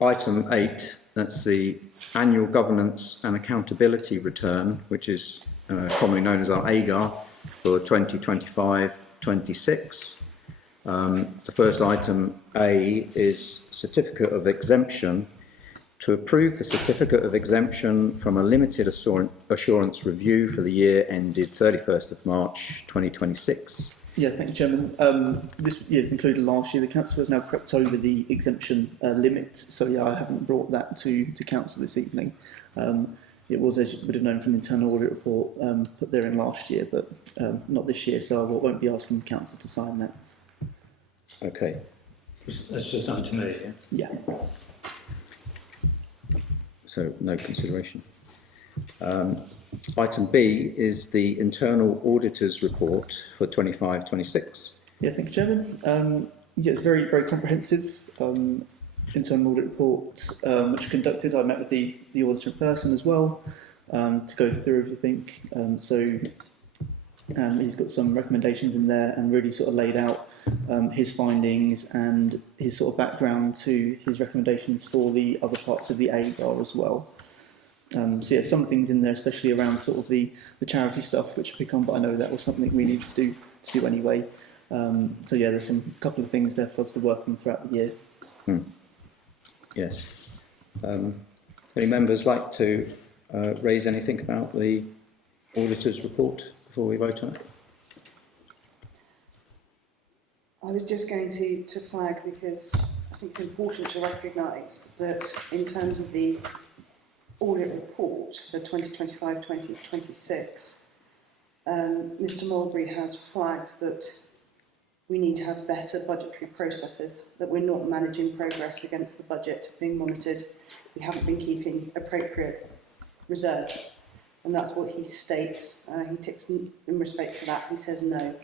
item 8, that's the annual governance and accountability return, which is commonly known as our AGAR for 2025-26. The first item A is certificate of exemption. To approve the certificate of exemption from a limited assurance review for the year ended 31st of March 2026. Yeah, thank you, Chairman. This year was included last year. The council has now crept over the exemption limit, so yeah, I haven't brought that to council this evening. It was, as you would have known from the internal audit report, put there in last year, but not this year, so I won't be asking council to sign that. Okay. That's just item A, yeah? Yeah. So no consideration. Item B is the internal auditor's report for 25-26. Yeah, thank you, Chairman. Yeah, it's very, very comprehensive internal audit report which I conducted. I met with the auditor in person as well to go through everything. So he's got some recommendations in there and really sort of laid out his findings and his sort of background to his recommendations for the other parts of the AGAR as well. So yeah, some things in there, especially around sort of the charity stuff, which become, but I know that was something we need to do anyway. So yeah, there's a couple of things there for us to work on throughout the year. Yes. Any members like to raise anything about the auditor's report before we vote on it? I was just going to flag, because I think it's important to recognise that in terms of the audit report for 2025-2026, Mr Mulberry has flagged that we need to have better budgetary processes, that we're not managing progress against the budget being monitored. We haven't been keeping appropriate reserves. And that's what he states. He ticks in respect to that. He says no.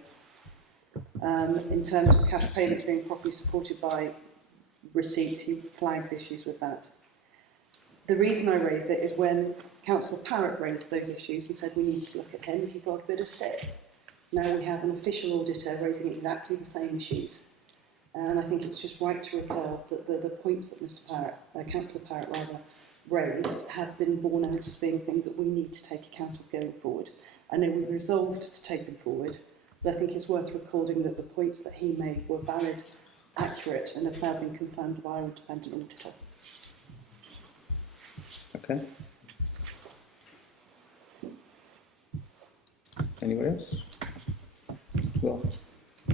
In terms of cash payments being properly supported by receipts, he flags issues with that. The reason I raised it is when Councillor Parrott raised those issues and said we need to look at him, he got a bit of sick. Now we have an official auditor raising exactly the same issues. And I think it's just right to recall that the points that Mr Parrott, Councillor Parrott rather, raised have been borne out as being things that we need to take account of going forward. I know we've resolved to take them forward, but I think it's worth recording that the points that he made were valid, accurate, and have now been confirmed by our independent auditor. Okay. Anyone else? Well,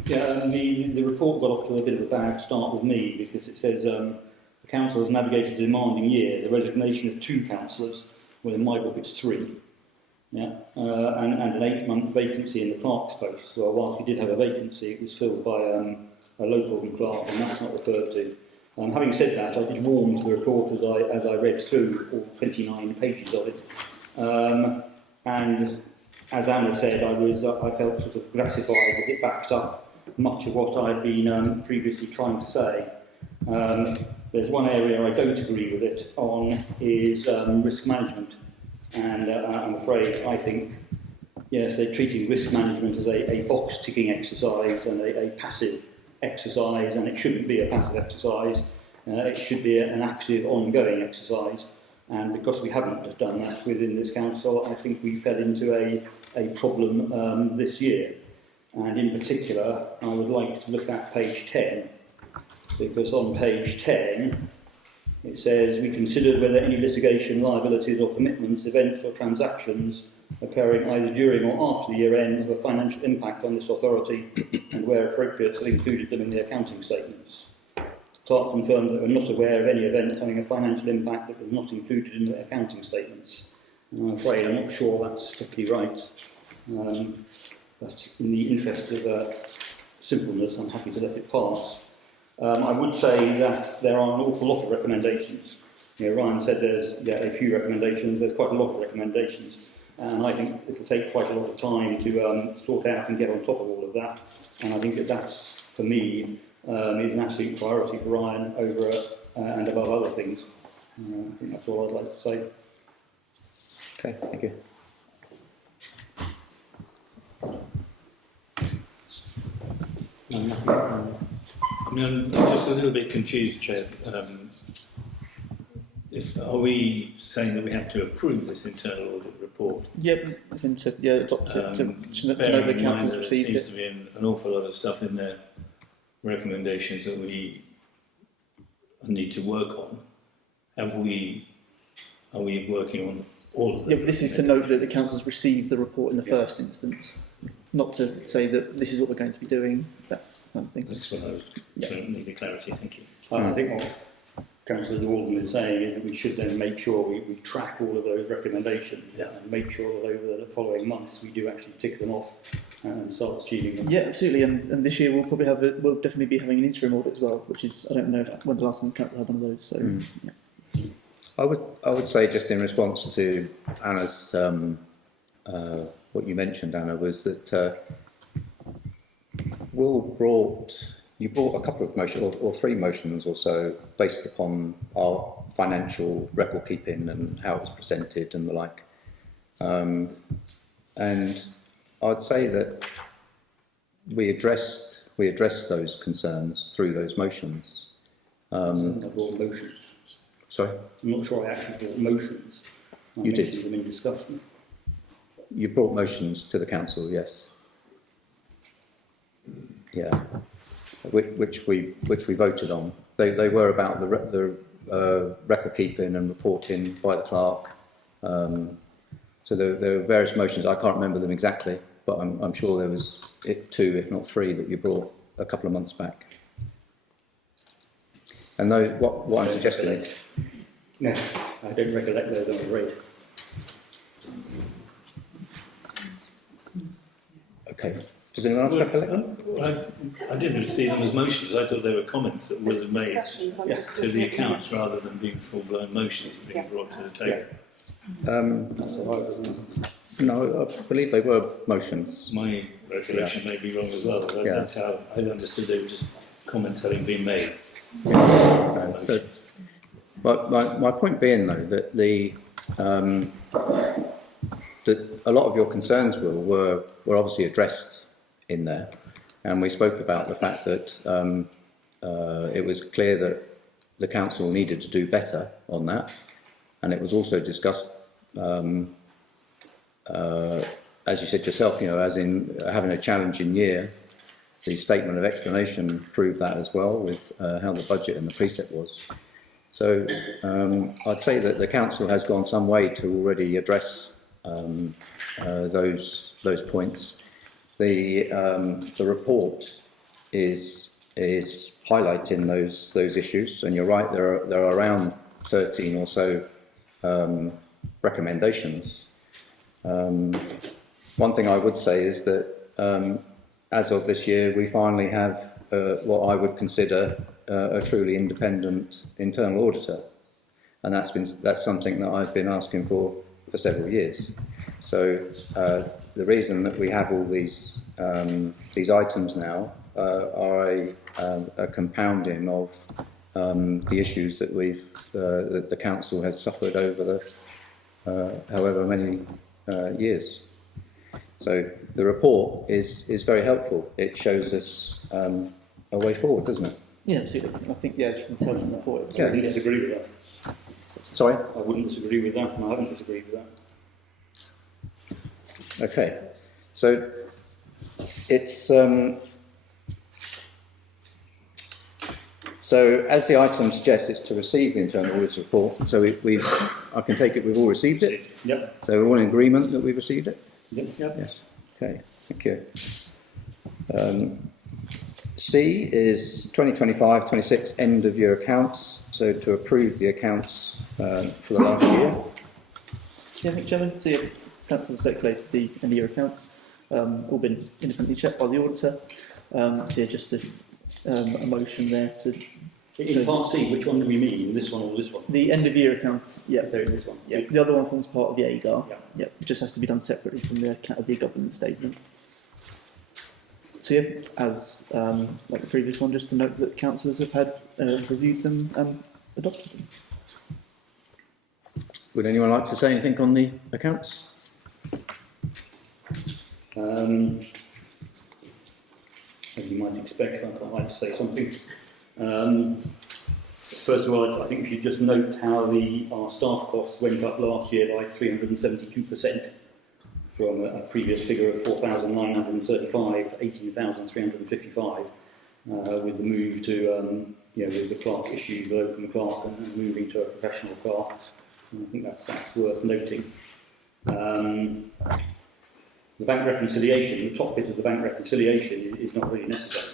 yeah, the report got off to a bit of a bad start with me because it says the council has navigated a demanding year, the resignation of 2 councillors, well in my book it's 3, yeah, and an 8-month vacancy in the clerk's post. Well, whilst we did have a vacancy, it was filled by a local clerk, and that's not referred to. Having said that, I did warm to the report as I read through all 29 pages of it, and as Anna said, I felt sort of gratified that it backed up much of what I'd been previously trying to say. There's one area I don't agree with it on is risk management, and I'm afraid I think yes, they're treating risk management as a box ticking exercise and a passive exercise, and it shouldn't be a passive exercise. It should be an active, ongoing exercise. And because we haven't done that within this council, I think we fell into a problem this year. And in particular, I would like to look at page 10, because on page 10, it says, we considered whether any litigation, liabilities or commitments, events or transactions occurring either during or after the year end have a financial impact on this authority and where appropriate have included them in the accounting statements. The clerk confirmed that we're not aware of any event having a financial impact that was not included in the accounting statements. And I'm afraid I'm not sure that's strictly right. But in the interest of simpleness, I'm happy to let it pass. I would say that there are an awful lot of recommendations. You know, Ryan said there's a few recommendations, there's quite a lot of recommendations. And I think it will take quite a lot of time to sort out and get on top of all of that. And I think that's, for me, is an absolute priority for Ryan over and above other things. I think that's all I'd like to say. okay, thank you. I'm just a little bit confused, Chair. Are we saying that we have to approve this internal audit report? Yep, I think to adopt it to know Bearing the in mind council's that there received seems it. to be an awful lot of stuff in their recommendations that we need to work on. Are we working on all of them? Yeah, but this is to note that the council's received the report in the first instance, not to say that this is what we're going to be doing. That kind of thing. That's what I was need the clarity. Thank you. I think what Councillor Walden is saying is that we should then make sure we track all of those recommendations and make sure that over the following months we do actually tick them off and start achieving them. Yeah, absolutely. And this year we'll probably we'll definitely be having an interim audit as well, which is, I don't know when the last time the council had one of those. So, yeah. I would say, just in response to Anna's what you mentioned, Anna, was that you brought a couple of motions, or 3 motions or so, based upon our financial record keeping and how it was presented and the like. And I'd say that we addressed those concerns through those motions. I brought motions. Sorry? I'm not sure I actually brought motions. You did. Them in discussion. You brought motions to the council, yes. Yeah. Which we voted on. They were about the record keeping and reporting by the clerk. So there were various motions. I can't remember them exactly, but I'm sure there was 2, if not 3, that you brought a couple of months back. And what I'm suggesting is, No, I don't recollect those, I'm afraid. Okay. Does anyone else recollect? I didn't see them as motions. I thought they were comments that were made Discussions, I'm just to looking the at accounts minutes. rather than being full-blown motions being brought to the table. That's all right, isn't it? No, I believe they were motions. My recollection may be wrong as well. But Yeah. that's how I understood they were just comments having been made. But my point being, though, that that a lot of your concerns were obviously addressed in there, and we spoke about the fact that it was clear that the council needed to do better on that, and it was also discussed, as you said yourself, as in having a challenging year. The statement of explanation proved that as well, with how the budget and the precept was. So I'd say that the council has gone some way to already address those points. The report is highlighting those issues, and you're right. There are around 13 or so recommendations. One thing I would say is that as of this year, we finally have what I would consider a truly independent internal auditor, and that's something that I've been asking for several years. So the reason that we have all these items now are a compounding of the issues that that the council has suffered over the however many years. So the report is very helpful. It shows us a way forward, doesn't it? Yeah, absolutely. I think, as you can tell from the report, I wouldn't disagree with that. Sorry? I wouldn't disagree with that, and I haven't disagreed with that. Okay. So it's so as the item suggests, it's to receive the internal audit report. So I can take it we've all received it. Yep. So we're all in agreement that we've received it. Yep. Yes. Okay. Thank you. C is 2025-26 end of year accounts. So to approve the accounts for the last year. Yeah, thank you, Chairman. So council have circulated the end of year accounts, all been independently checked by the auditor. So just a motion there to. In part C, which one do we mean? This one or this one? The end of year accounts, yeah. There is this one. Yeah, the other one forms part of the AGAR. Yeah. Yeah, it just has to be done separately from the governance statement. So as like the previous one, just to note that councillors have had reviewed them and adopted them. Would anyone like to say anything on the accounts? As you might expect, I'd like to say something. First of all, I think we should just note how our staff costs went up last year by 372%, from a previous figure of 4,935 to 18,355, with the move to, with the clerk issued, the locum clerk, and moving to a professional clerk. And I think that's worth noting. The bank reconciliation, the top bit of the bank reconciliation is not really necessary.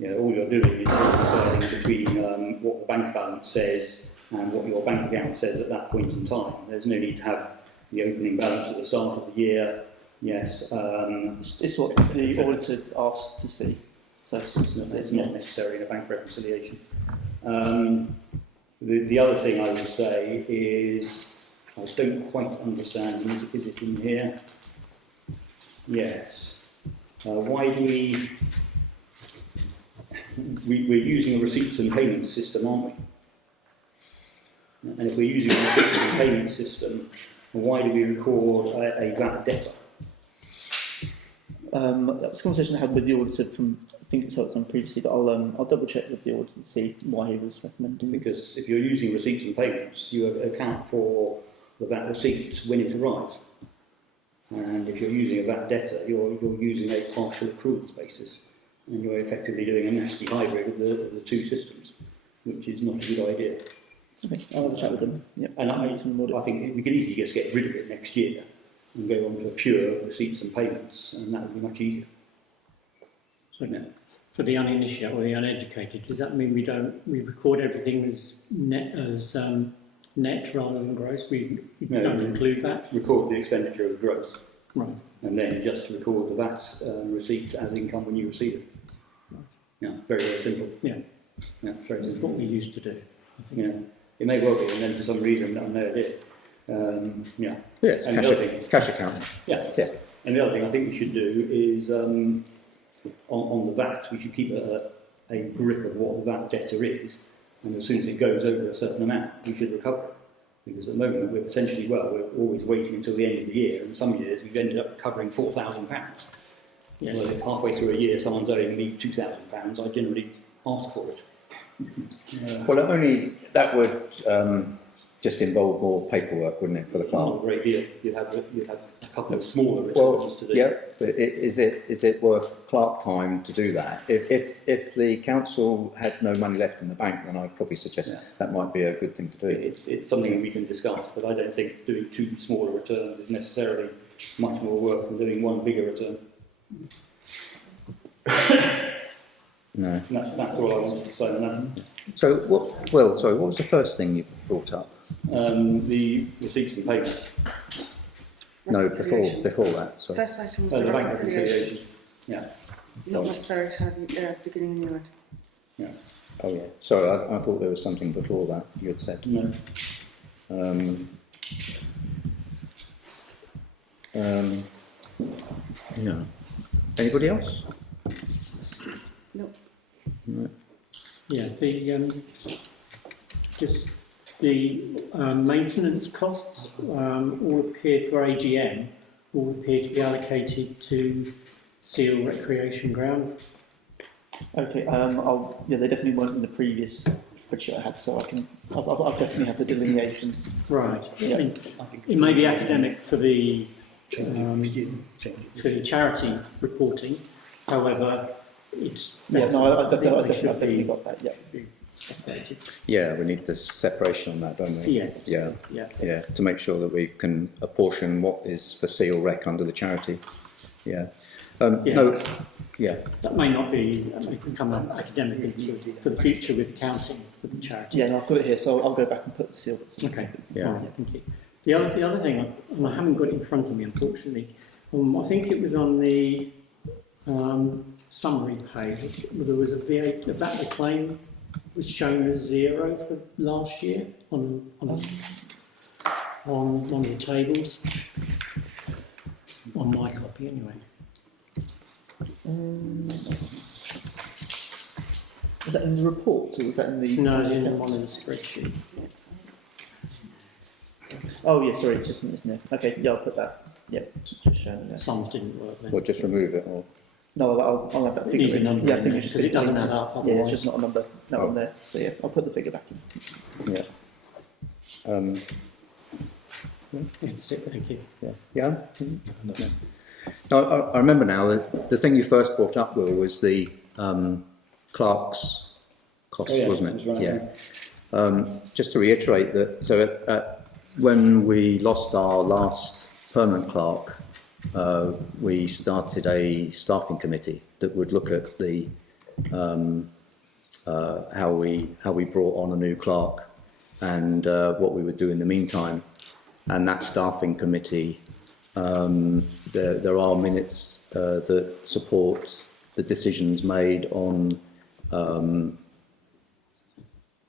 All you're doing is reconciling between what the bank balance says and what your bank account says at that point in time. There's no need to have the opening balance at the start of the year. Yes. It's what the auditor asked to see. So it's not necessary in a bank reconciliation. The other thing I would say is, I don't quite understand, is it in here? Yes. Why do we're using a receipts and payments system, aren't we? And if we're using a receipts and payment system, why do we record a VAT debtor? That was a conversation I had with the auditor from, I think it's on previously, but I'll double check with the auditor and see why he was recommending this. Because if you're using receipts and payments, you account for the VAT receipt when it arrives. And if you're using a VAT debtor, you're using a partial accruals basis. And you're effectively doing a nasty hybrid of the two systems, which is not a good idea. Okay, I'll have a chat with them. Yep. And I think we could easily just get rid of it next year and go on to pure receipts and payments, and that would be much easier. So, for the uninitiated or the uneducated, does that mean we record everything as net rather than gross? We No, don't include that. Record the expenditure as gross, Right. and then just record the VAT receipts as income when you receive it. Right. Yeah, very, very simple. Yeah. Yeah, very That's simple. what we used to do. I think. Yeah, it may well be, and then for some reason, I know it is. Yeah. Yeah, it's And the other thing, cash account. yeah. Yeah. And the other thing I think we should do is on the VAT, we should keep a grip of what the VAT debtor is, and as soon as it goes over a certain amount, we should recover it. Because at the moment we're potentially, we're always waiting until the end of the year, and some years we've ended up recovering £4,000. Yes. Well, if halfway through a year someone's owing me £2,000, I generally ask for it. Well, only that would just involve more paperwork, wouldn't it, for the Not clerk? a great deal. You'd have a couple of smaller returns Well, to do. yeah, but is it worth clerk time to do that? If the council had no money left in the bank, then I'd probably suggest that might be a good thing to do. It's something we can discuss, but I don't think doing two smaller returns is necessarily much more work than doing one bigger return. No. And that's all I wanted to say on that. So, what was the first thing you brought up? The receipts and payments. No, Reconciliation. before that. Sorry. First item was The the bank reconciliation. reconciliation. Yeah. Not necessary to have beginning and the end. Oh yeah. Sorry, I thought there was something before that you had said. No. Yeah. Anybody else? No. No. Yeah, just the maintenance costs all appear for AGM, all appear to be allocated to Seale Recreation Ground. Okay, they definitely weren't in the previous spreadsheet I had, so I'll definitely have the delineations. Right. Yeah. I mean, it may be academic for the charity reporting, however, it's... Yeah, no, I've I think they should definitely be- got that, yeah. should be separated. Yeah, we need the separation on that, don't we? Yes. Yeah. Yeah. Yeah, to make sure that we can apportion what is for Seale Rec under the charity. Yeah. Yeah. No. Yeah. That may not be, that may become an academic for the future with accounting for the charity. Yeah, no, I've got it here, so I'll go back and put the seal. Okay. Yeah. Fine, thank you. The other thing, and I haven't got it in front of me, unfortunately. I think it was on the summary page. There was a VAT, the VAT claim was shown as 0 for last year on one of the tables. On my copy, anyway. Is that in the report, or was that in the... No, it's in one of the spreadsheets. Oh, yeah, sorry, it's just isn't it? Okay, yeah, I'll put that. Yeah, just showing that. Sums didn't work then. Or just remove it, or... No, I'll have that It figure needs a in. number Yeah, I in think there, it's just because it doesn't deleted. add up Yeah, otherwise. it's just not a number on there. So yeah, I'll put the figure back in. Yeah. That's it, thank you. Yeah. Yeah. No. No, I remember now that the thing you first brought up, Will, was the clerk's costs, wasn't it? That's right. Yeah. Just to reiterate that, so when we lost our last permanent clerk, we started a staffing committee that would look at the how we brought on a new clerk and what we would do in the meantime. And that staffing committee, there are minutes that support the decisions made on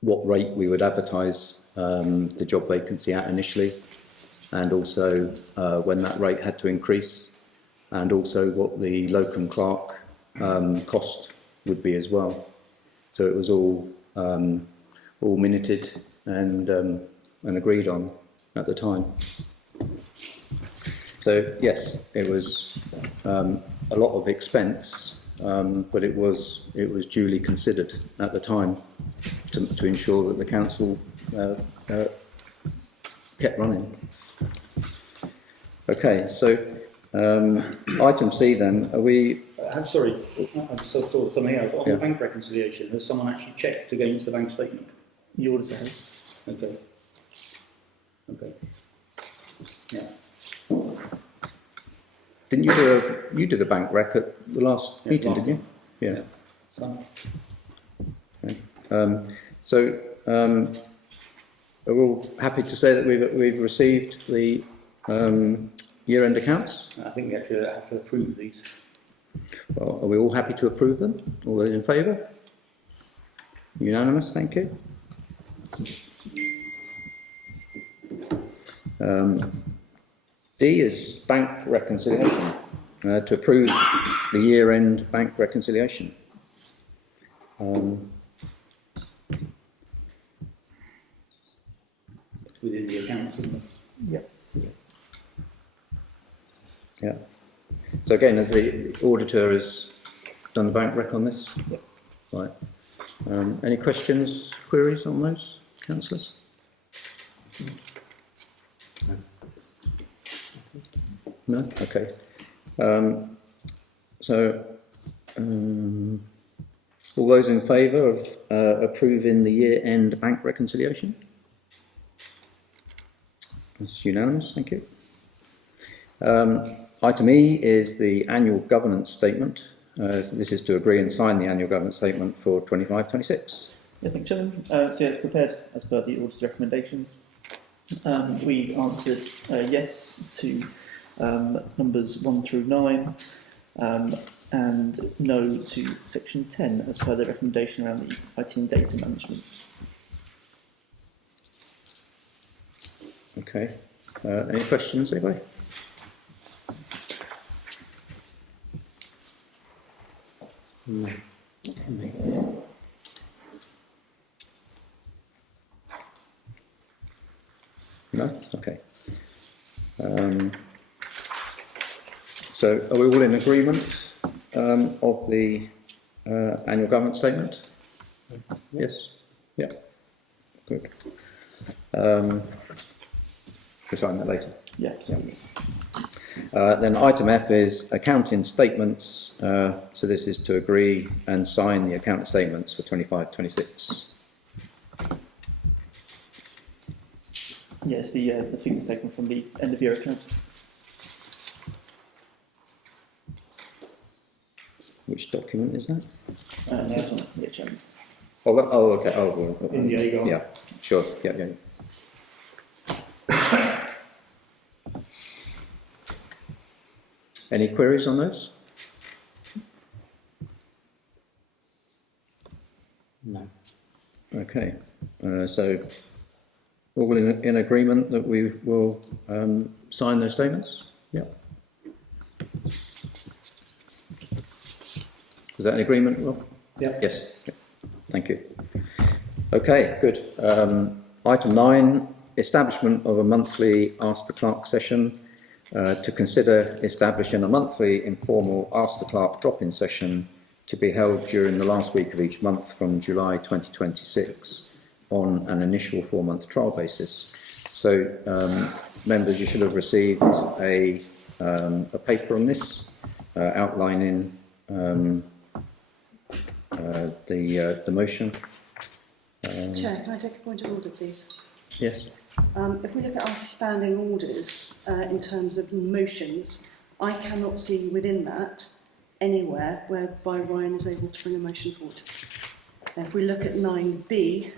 what rate we would advertise the job vacancy at initially, and also when that rate had to increase, and also what the locum clerk cost would be as well. So it was all minuted and agreed on at the time. So yes, it was a lot of expense, but it was duly considered at the time to ensure that the council kept running. Okay, so item C then, are we... I'm sorry, I just thought of something else. On Yeah. the bank reconciliation, has someone actually checked against the bank statement? Yours has. Okay. Okay. Yeah. Didn't you did a bank rec at the last meeting, last didn't you? Yeah. Fine. Okay. So are all happy to say that we've received the year-end accounts? I think we actually have to approve these. Well, are we all happy to approve them? All those in favour? Unanimous, thank you. D is bank reconciliation. To approve the year-end bank reconciliation. It's within the accounts, isn't it? Yep. Yeah. So again, as the auditor has done the bank rec on this? Yep. Right. Any questions, queries on those, councillors? No? Okay. All those in favour of approving the year-end bank reconciliation? That's unanimous, thank you. Item E is the annual governance statement. This is to agree and sign the annual governance statement for 25-26. Yeah, thank you, Chairman. So yeah, it's prepared as per the auditor's recommendations. We answered yes to numbers 1 through 9 and no to section 10 as per the recommendation around the IT and data management. Okay. Any questions, anybody? No. No? Okay. So are we all in agreement of the annual governance statement? Yes? Yeah. Good. We'll sign that later. Yeah. Then item F is accounting statements. So this is to agree and sign the accounting statements for 25-26. Yes, the figures taken from the end of year accounts. Which document is that? This one, yeah, Chairman. Oh, okay. Oh, well, In the A yeah, sure. Yeah. Any queries on those? No. Okay. So all in agreement that we will sign those statements? Yeah. Was that an agreement, Rob? Yeah. Yes. Yeah. Thank you. Okay, good. Item 9, establishment of a monthly Ask the Clerk session. To consider establishing a monthly informal Ask the Clerk drop-in session to be held during the last week of each month from July 2026 on an initial 4-month trial basis. So, members, you should have received a paper on this outlining the motion. Chair, can I take a point of order, please? Yes. If we look at our standing orders in terms of motions, I cannot see within that anywhere whereby Ryan is able to bring a motion forward. If we look at 9B,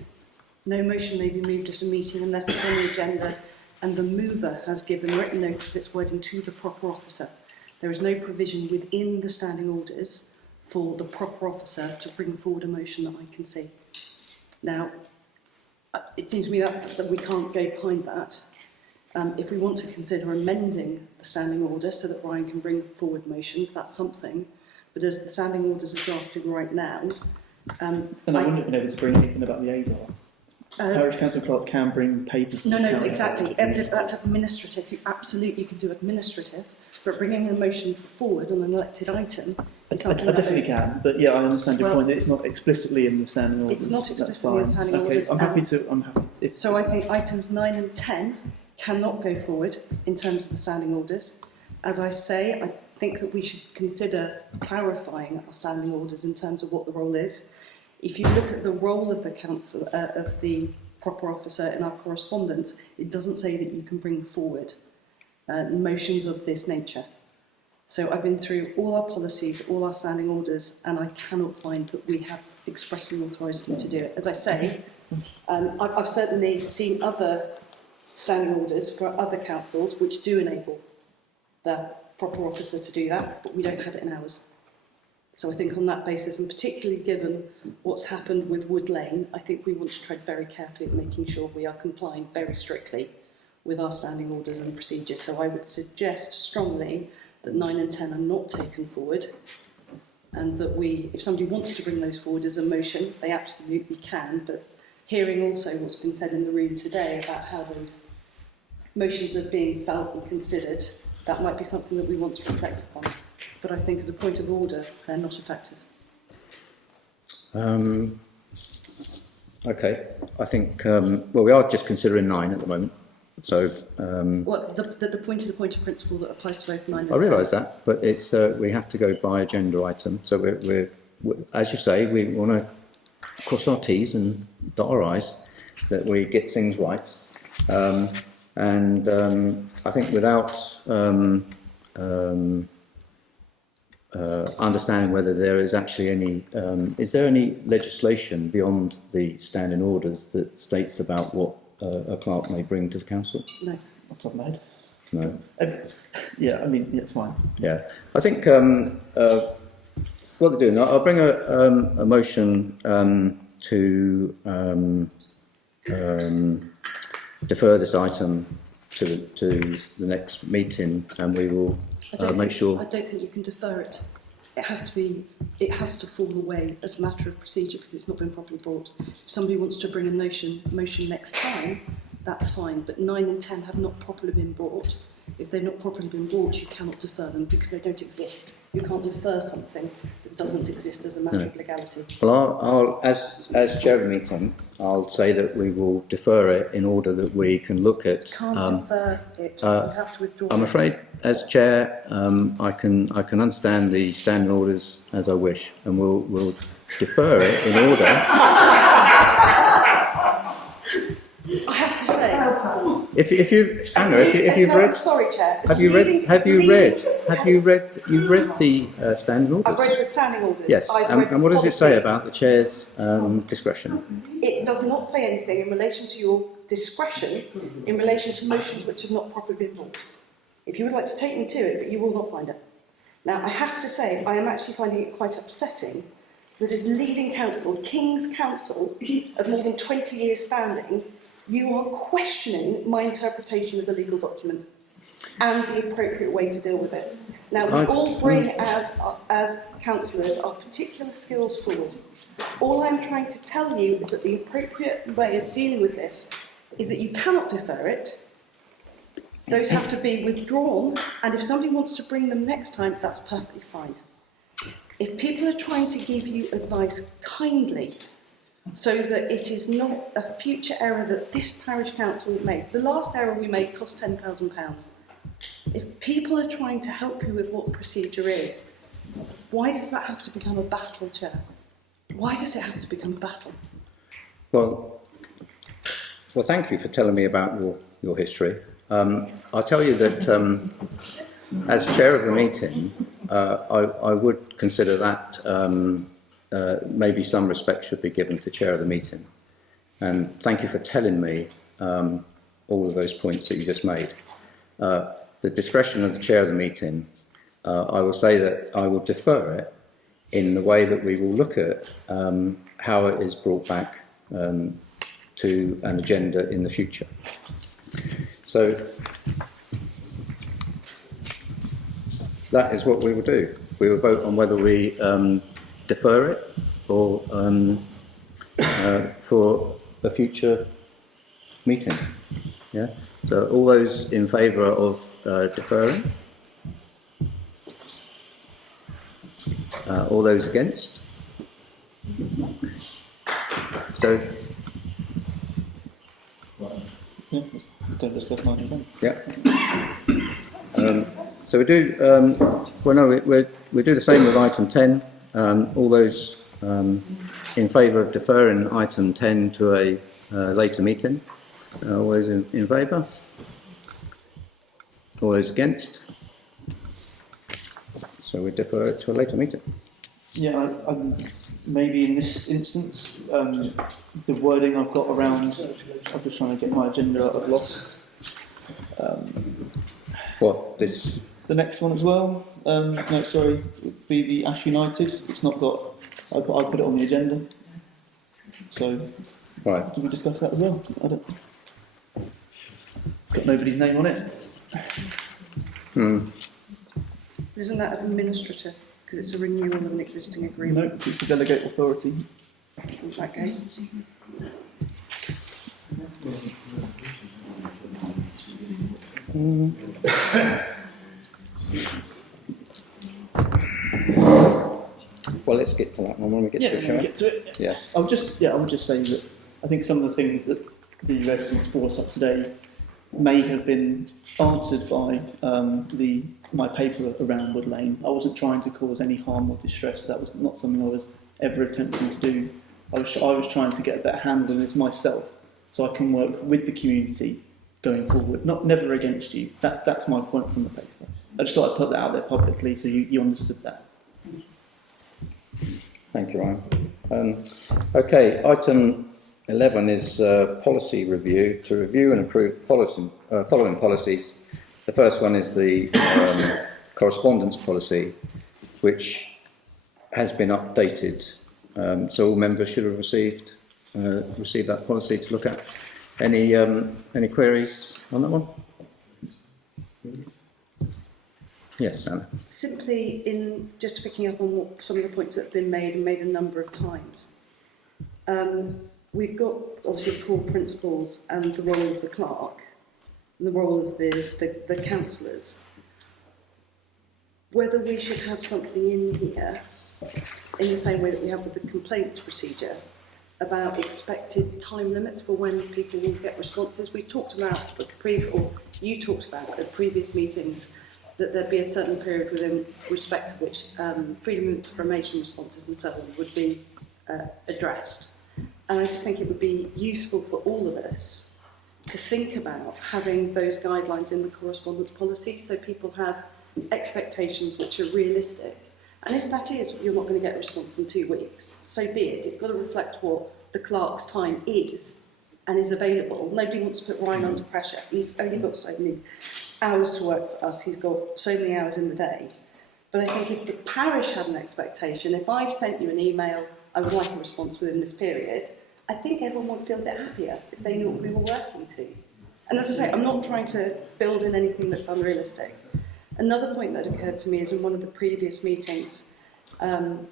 no motion may be moved at a meeting unless it's on the agenda and the mover has given written notice of its wording to the proper officer. There is no provision within the standing orders for the proper officer to bring forward a motion that I can see. Now, it seems to me that we can't go behind that. If we want to consider amending the standing order so that Ryan can bring forward motions, that's something. But as the standing orders are drafted right now... and I wouldn't have been able to bring anything about the ADAR. Parish Council Clerk can bring papers. No, exactly. That's administrative. You absolutely can do administrative. But bringing a motion forward on an elected item is something I definitely can, but yeah, I understand your point that it's not explicitly in the standing orders. It's not explicitly in the standing orders. I'm happy to. So I think items 9 and 10 cannot go forward in terms of the standing orders. As I say, I think that we should consider clarifying our standing orders in terms of what the role is. If you look at the role of the council, of the proper officer in our correspondence, it doesn't say that you can bring forward motions of this nature. So I've been through all our policies, all our standing orders, and I cannot find that we have expressly authorised you to do it. As I say, I've certainly seen other standing orders for other councils which do enable the proper officer to do that, but we don't have it in ours. So I think on that basis, and particularly given what's happened with Wood Lane, I think we want to tread very carefully at making sure we are complying very strictly with our standing orders and procedures. So I would suggest strongly that 9 and 10 are not taken forward, and that if somebody wants to bring those forward as a motion, they absolutely can. But hearing also what's been said in the room today about how those motions are being felt and considered, that might be something that we want to reflect upon. But I think as a point of order, they're not effective. Okay, I think, well, we are just considering 9 at the moment. So, Well, the point is a point of principle that applies to both 9 and 10. I realise that, but it's we have to go by agenda item. So we're as you say, we want to cross our T's and dot our I's, that we get things right. I think without understanding whether there is actually any, is there any legislation beyond the standing orders that states about what a clerk may bring to the council? No. Off the top of my head. No. Yeah, I mean, yeah, it's fine. Yeah, I think what they're doing, I'll bring a motion to defer this item to the next meeting, and we will make sure. I don't think you can defer it. It has to fall away as a matter of procedure because it's not been properly brought. If somebody wants to bring a motion next time, that's fine. But 9 and 10 have not properly been brought. If they've not properly been brought, you cannot defer them because they don't exist. You can't defer something that doesn't exist as a matter of legality. Well, I'll as chair of the meeting, I'll say that we will defer it in order that we can look at. Can't defer it. You have to withdraw. I'm afraid, as chair, I can understand the standing orders as I wish, and we'll defer it in order. I have to say, if you've read, sorry, Chair. you've read the standing orders? I've read the standing orders. Yes, and what does it say about the chair's discretion? It does not say anything in relation to your discretion in relation to motions which have not properly been brought. If you would like to take me to it, but you will not find it. Now, I have to say, I am actually finding it quite upsetting that as leading counsel, King's Counsel of more than 20 years standing, you are questioning my interpretation of a legal document and the appropriate way to deal with it. Now, we all bring, as councillors, our particular skills forward. All I'm trying to tell you is that the appropriate way of dealing with this is that you cannot defer it. Those have to be withdrawn, and if somebody wants to bring them next time, that's perfectly fine. If people are trying to give you advice kindly, so that it is not a future error that this parish council made. The last error we made cost £10,000. If people are trying to help you with what procedure is, why does that have to become a battle, Chair? Why does it have to become a battle? Well, thank you for telling me about your history. I'll tell you that as chair of the meeting, I would consider that maybe some respect should be given to chair of the meeting. And thank you for telling me all of those points that you just made. The discretion of the chair of the meeting, I will say that I will defer it in the way that we will look at how it is brought back to an agenda in the future. So that is what we will do. We will vote on whether we defer it or for a future meeting. Yeah. So all those in favour of deferring? All those against? So. Yeah, don't discuss 9 and 10. Yeah. So we do. Well, no, we do the same with item 10. All those in favour of deferring item 10 to a later meeting. All those in favour? All those against? So we defer it to a later meeting. Yeah, maybe in this instance, the wording I've got around, I'm just trying to get my agenda out, I've lost. What, this? The next one as well, no, sorry, would be the Ash United. It's not got, I put it on the agenda. So, Right. did we discuss that as well? I don't. Got nobody's name on it. Isn't that administrative? Because it's a renewal of an existing agreement. No, it's the delegate authority. In that case. Well, let's get to that one when we get to it, shall we? Get to it. Yeah. I would just say that I think some of the things that the residents brought up today may have been answered by my paper around Wood Lane. I wasn't trying to cause any harm or distress. That was not something I was ever attempting to do. I was trying to get a better handle on this myself, so I can work with the community going forward. Never against you. That's my point from the paper. I just thought I'd put that out there publicly so you understood that. Thank you, Ryan. Okay, item 11 is policy review, to review and approve the following policies. The first one is the correspondence policy, which has been updated. So all members should have received that policy to look at. Any queries on that one? Yes, Anna. Simply in just picking up on some of the points that have been made and made a number of times. We've got obviously the core principles and the role of the clerk, and the role of the councillors. Whether we should have something in here, in the same way that we have with the complaints procedure, about expected time limits for when people will get responses. We talked about, you talked about at previous meetings, that there'd be a certain period within respect to which freedom of information responses and so on would be addressed. And I just think it would be useful for all of us to think about having those guidelines in the correspondence policy so people have expectations which are realistic. And if that is, you're not going to get a response in 2 weeks, so be it. It's got to reflect what the clerk's time is and is available. Nobody wants to put Ryan under pressure. He's only got so many hours to work for us. He's got so many hours in the day. But I think if the parish had an expectation, if I've sent you an email, I would like a response within this period, I think everyone would feel a bit happier if they knew what we were working to. And as I say, I'm not trying to build in anything that's unrealistic. Another point that occurred to me is in one of the previous meetings, and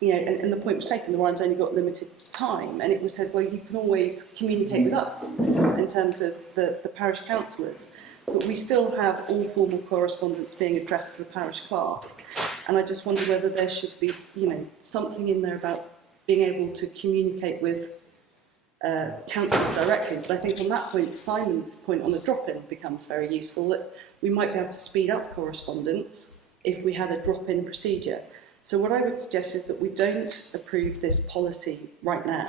the point was taken, the Ryan's only got limited time, and it was said, well, you can always communicate with us in terms of the parish councillors, but we still have all formal correspondence being addressed to the parish clerk, and I just wonder whether there should be, something in there about being able to communicate with councillors directly. But I think on that point, Simon's point on the drop-in becomes very useful, that we might be able to speed up correspondence if we had a drop-in procedure. So what I would suggest is that we don't approve this policy right now,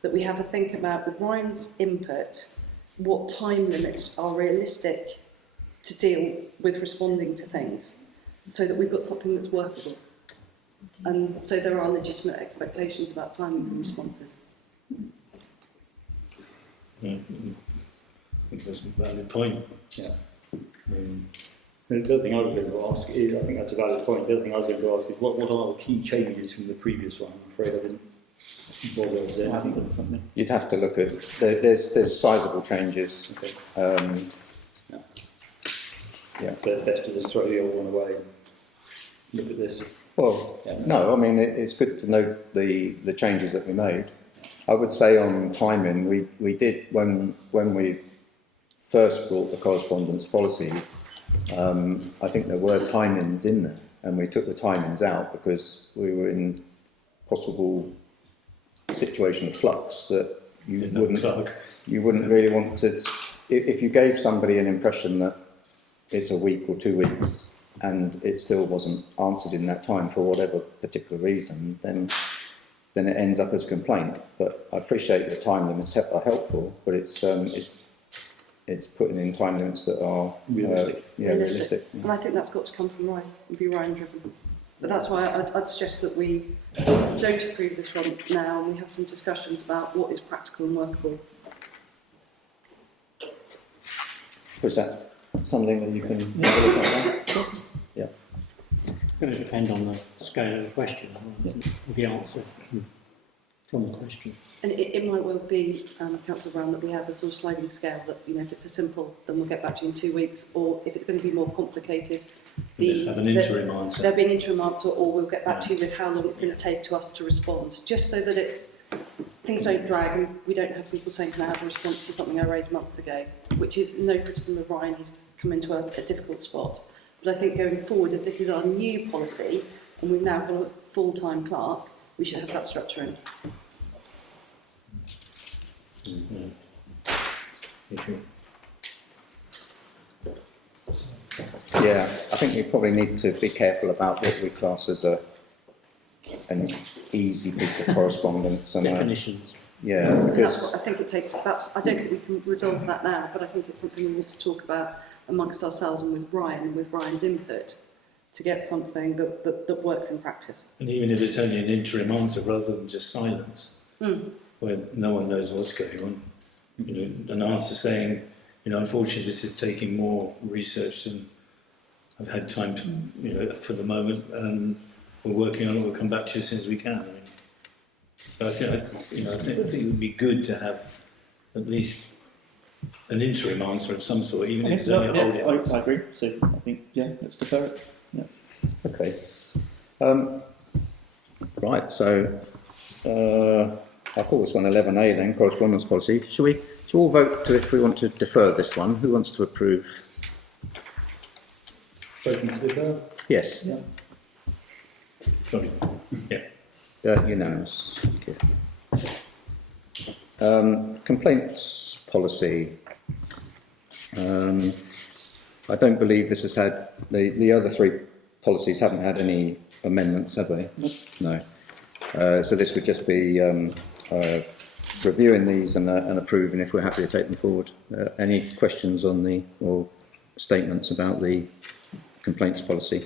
that we have a think about, with Ryan's input, what time limits are realistic to deal with responding to things, so that we've got something that's workable. And so there are legitimate expectations about timings and responses. Yeah, I think that's a valid point. Yeah. The other thing I was going to ask is, I think that's a valid point. The other thing I was going to ask is, what are the key changes from the previous one? I'm afraid I didn't bother with anything. You'd have to look at. There's sizable changes. Okay. Yeah. So it's best to just throw the old one away and look at this. Well, no, I mean, it's good to note the changes that we made. I would say on timing, we did, when we first brought the correspondence policy, I think there were timings in there, and we took the timings out because we were in possible situation of flux that you wouldn't really want to. If you gave somebody an impression that it's a week or 2 weeks and it still wasn't answered in that time for whatever particular reason, then it ends up as a complaint. But I appreciate the time limits are helpful, but it's putting in time limits that are realistic. And I think that's got to come from Ryan, and be Ryan driven. But that's why I'd suggest that we don't approve this one now and we have some discussions about what is practical and workable. Was that something that you can have a look at? That? Yeah. It's going to depend on the scale of the question, or the answer from the question. And it might well be, Councillor Brown, that we have a sort of sliding scale that, you know, if it's a simple, then we'll get back to you in 2 weeks, or if it's going to be more complicated, Have an interim answer. there'll be an interim answer, or we'll get back to you with how long it's going to take to us to respond, just so that things don't drag and we don't have people saying, can I have a response to something I raised months ago, which is no criticism of Ryan, he's come into a difficult spot. But I think going forward, if this is our new policy and we've now got a full-time clerk, we should have that structure in. Yeah, I think we probably need to be careful about what we class as an easy piece of correspondence. And definitions. Yeah, And because that's what I think it takes. I don't think we can resolve that now, but I think it's something we need to talk about amongst ourselves and with Brian, and with Brian's input, to get something that works in practice. And even if it's only an interim answer rather than just silence, where no one knows what's going on, you know, an answer saying, you know, unfortunately this is taking more research than I've had time to, you know, for the moment, we're working on it, we'll come back to you as soon as we can. I mean, but I think it would be good to have at least an interim answer of some sort, even if it's only a holding answer. I agree. So I think, let's defer it. Yeah. okay. Right, so I'll call this one 11A then, correspondence policy. Shall we all vote to if we want to defer this one? Who wants to approve? Voting to defer? Yes. Yeah. Sorry. Yeah. Unanimous. Thank you. Complaints policy. I don't believe this has had, the other three policies haven't had any amendments, have they? No. So this would just be reviewing these and approving if we're happy to take them forward. Any questions on or statements about the complaints policy?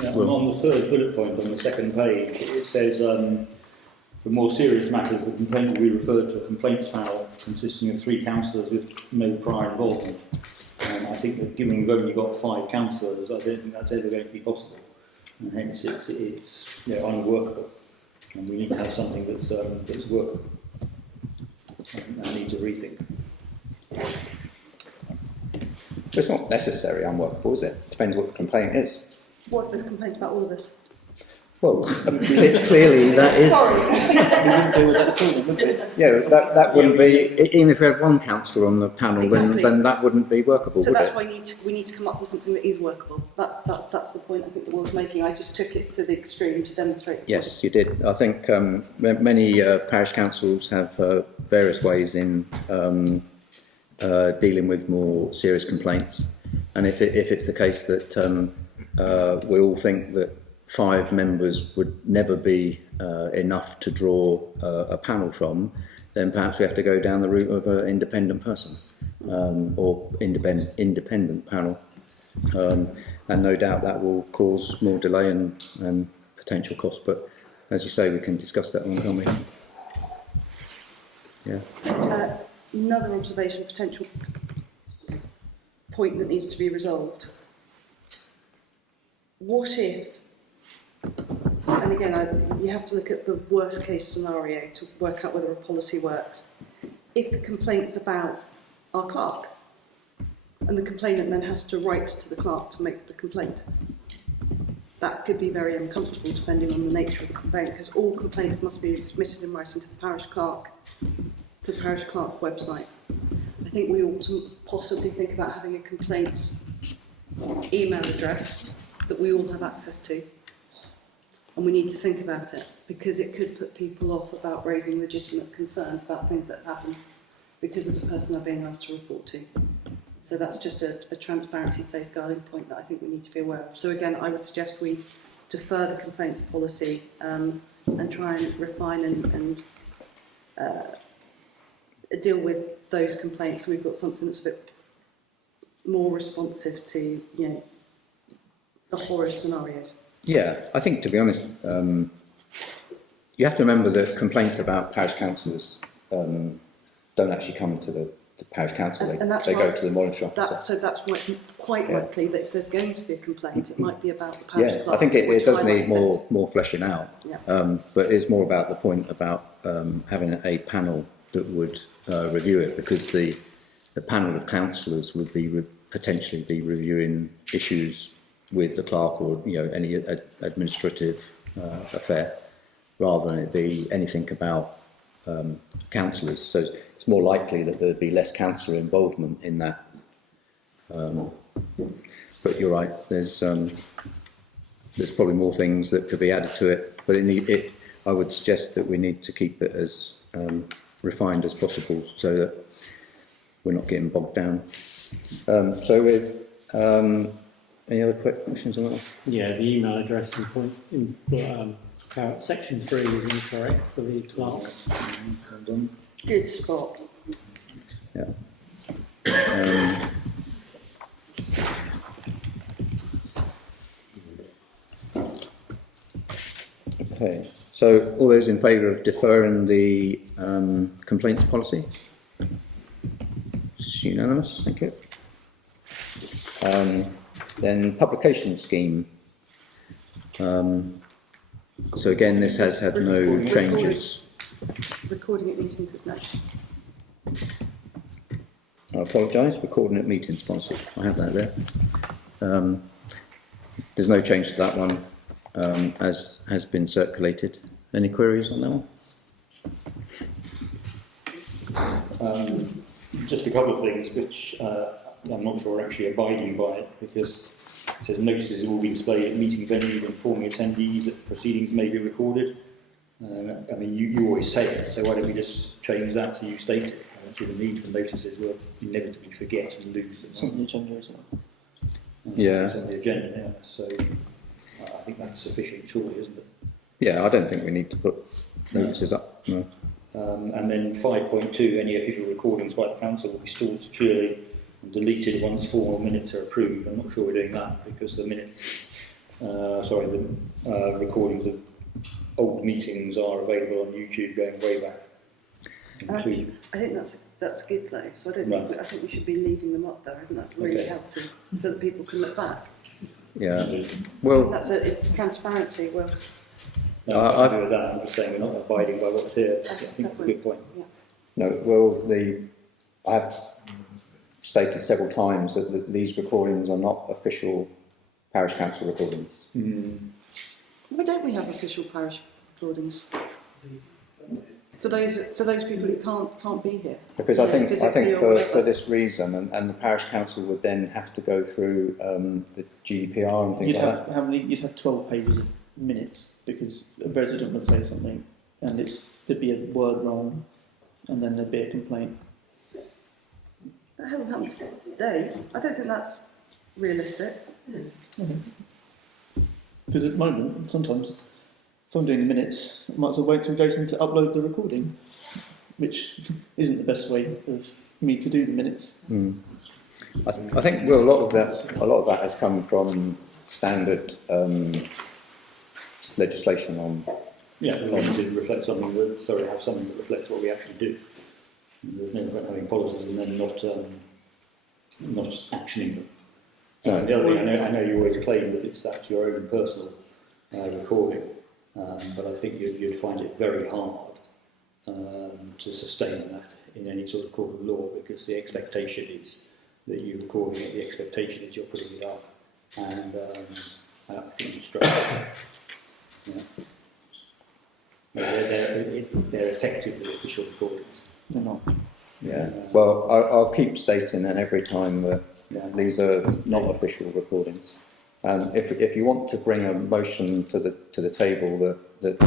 Yeah, on the third bullet point on the second page, it says, for more serious matters, the complaint will be referred to a complaints panel consisting of 3 councillors with no prior involvement. I think that given we've only got 5 councillors, I don't think that's ever going to be possible. And hence it's unworkable. And we need to have something that's workable. I think that needs a rethink. It's not necessarily unworkable, is it? Depends what the complaint is. What if there's complaints about all of us? Well, clearly that is. Sorry. We wouldn't deal with that at all, then, would we? Yeah, that wouldn't be. Even if we had one councillor on the panel, Exactly. then that wouldn't be workable, So would that's it? why we need to come up with something that is workable. That's the point I think the was making. I just took it to the extreme to demonstrate. Yes, you did. I think many parish councils have various ways in dealing with more serious complaints, and if it's the case that we all think that 5 members would never be enough to draw a panel from, then perhaps we have to go down the route of an independent person or independent panel. And no doubt that will cause more delay and potential cost. But as you say, we can discuss that one, can't we? Yeah. Another observation, potential point that needs to be resolved. What if, and again, you have to look at the worst case scenario to work out whether a policy works. If the complaint's about our clerk, and the complainant then has to write to the clerk to make the complaint, that could be very uncomfortable depending on the nature of the complaint, because all complaints must be submitted in writing to the parish clerk, to the parish clerk website. I think we ought to possibly think about having a complaints email address that we all have access to, and we need to think about it, because it could put people off about raising legitimate concerns about things that have happened because of the person they're being asked to report to. So that's just a transparency safeguarding point that I think we need to be aware of. So again, I would suggest we defer the complaints policy and try and refine and deal with those complaints. We've got something that's a bit more responsive to, the horror scenarios. Yeah, I think, to be honest, you have to remember that complaints about parish councillors don't actually come to the parish council. And that's they why go to the monitoring officer. So that's why it's quite Yeah. likely that if there's going to be a complaint, it might be about the parish Yeah, clerk. I think it which does need highlights it. more fleshing out. Yeah. But it's more about the point about having a panel that would review it, because the panel of councillors would be potentially be reviewing issues with the clerk or any administrative affair, rather than it be anything about councillors. So it's more likely that there'd be less councillor involvement in that. But you're right. There's probably more things that could be added to it. But I would suggest that we need to keep it as refined as possible, so that we're not getting bogged down. So with any other quick questions on that? Yeah, the email address in point in section 3 is incorrect for the clerk. Good spot. Yeah. Okay. So all those in favour of deferring the complaints policy? It's unanimous. Thank you. Then publication scheme. So again, this has had no changes. Recording at meetings is no. I apologise. Recording at meetings policy. I have that there. There's no change to that one, as has been circulated. Any queries on that one? Just a couple of things which I'm not sure are actually abiding by it, because it says notices have all been displayed at meeting venues informing attendees that proceedings may be recorded. I mean, you always say it, so why don't we just change that to you state it? I don't see the need for notices. We'll inevitably forget and lose them. It's on the agenda as well. Yeah. It's on the agenda, yeah. So I think that's sufficient, surely, isn't it? Yeah, I don't think we need to put notices up. No. And then 5.2, any official recordings by the council will be stored securely and deleted once formal minutes are approved. I'm not sure we're doing that, because the minutes, the recordings of old meetings are available on YouTube going way back. I think that's good though. So I think we should be leaving them up there. I think that's really helpful, so that people can look back. Yeah. Well, It's transparency. Well, no, I do with that. I'm just saying we're not abiding by what's here. I think that's a good point. Yeah. no. Well, I have stated several times that these recordings are not official parish council recordings. Why don't we have official parish recordings? For those people who can't be here. Because I think or for this reason, and the parish council would then have to go through the GDPR and things like that. You'd have 12 pages of minutes, because a resident would say something and there'd be a word wrong, and then there'd be a complaint. That hasn't happened today. I don't think that's realistic. Because at the moment, sometimes, if I'm doing the minutes, I might as well wait till Jason to upload the recording, which isn't the best way of me to do the minutes. I think a lot of that has come from standard legislation on. Yeah, we need to reflect something that have something that reflects what we actually do. There's no point having policies and then not actioning them. No. The other thing, I know you always claim that that's your own personal recording, but I think you'd find it very hard to sustain that in any sort of court of law, because the expectation is that you're recording it, the expectation is you're putting it up, and I think you struggle. Yeah. They're effectively official recordings. They're not. Yeah. Well, I'll keep stating, and every time that these are not official recordings. If you want to bring a motion to the table that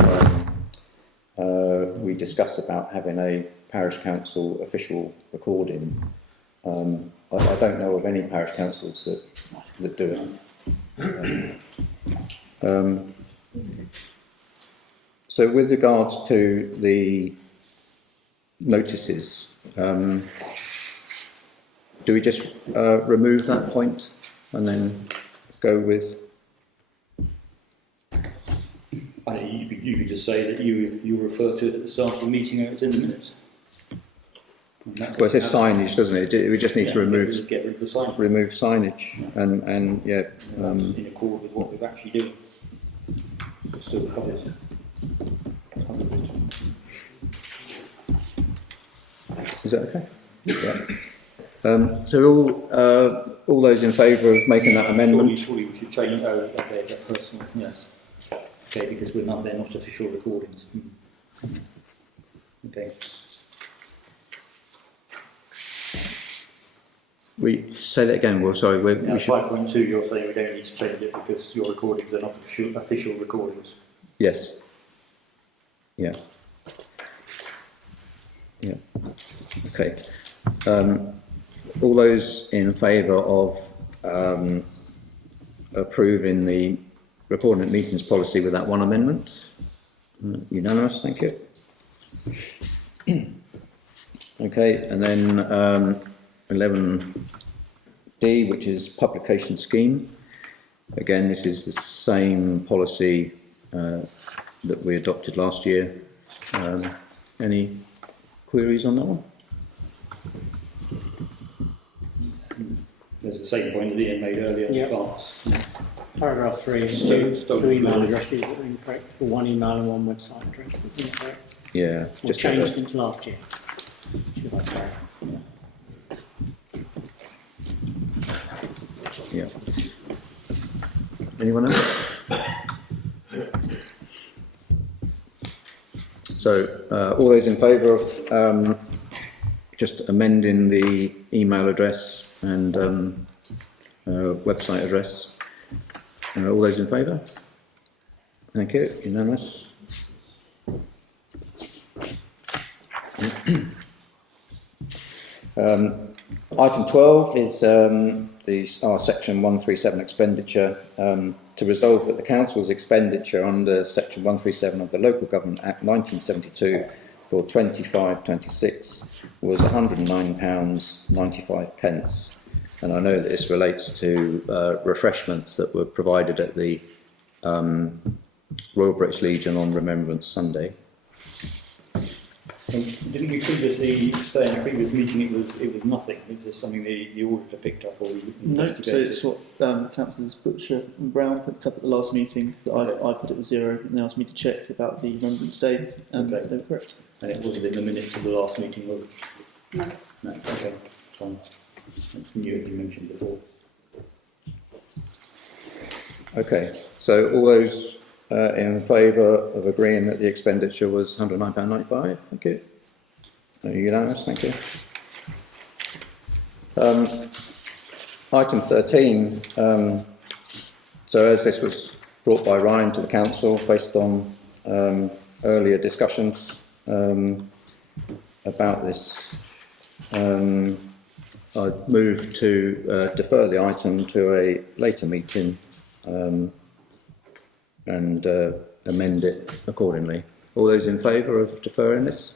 we discuss about having a parish council official recording, I don't know of any parish councils that do it. So with regards to the notices, do we just remove that point and then go with you could just say that you refer to it at the start of the meeting and it's in the minutes. Well, it says signage, doesn't it? We just need to remove get rid of the signage. remove signage, and yeah, In accord with what we've actually doing. It still covers. is that okay? Yeah. So all those in favour of making that amendment? Surely we should change. Oh, okay, that personal. Yes. Okay, because they're not official recordings. Okay. We say that again. Well, sorry. Now, We should. 5.2, you're saying we don't need to change it because your recordings are not official recordings. Yes. Yeah. Yeah. Okay. All those in favour of approving the recording at meetings policy with that one amendment? Unanimous, thank you. Okay, and then 11D, which is publication scheme. Again, this is the same policy that we adopted last year. Any queries on that one? There's the same point that Ian made earlier in Yep. class. Paragraph 3, two email addresses that are incorrect, or one email and one website address that's incorrect. Yeah, Or just changed since last year, should I say. Yeah. Anyone else? So, all those in favour of just amending the email address and website address? All those in favour? Thank you. Unanimous. Item 12 is our section 137 expenditure, to resolve that the council's expenditure under section 137 of the Local Government Act 1972 for 25-26 was £109.95, and I know that this relates to refreshments that were provided at the Royal British Legion on Remembrance Sunday. Didn't we previously say in a previous meeting it was nothing? Is this something the auditor picked up or we No, so investigated? it's what Councillors Butcher and Brown picked up at the last meeting, that I put it was 0, and they asked me to check about the Remembrance Day, and Okay. they were correct. And it wasn't in the minutes of the last meeting, was it? No. No, okay, fine. It's new, you mentioned before. Okay, So all those in favour of agreeing that the expenditure was £109.95? Thank you. Unanimous, thank you. Item 13. So as this was brought by Ryan to the council based on earlier discussions about this, I move to defer the item to a later meeting and amend it accordingly. All those in favour of deferring this?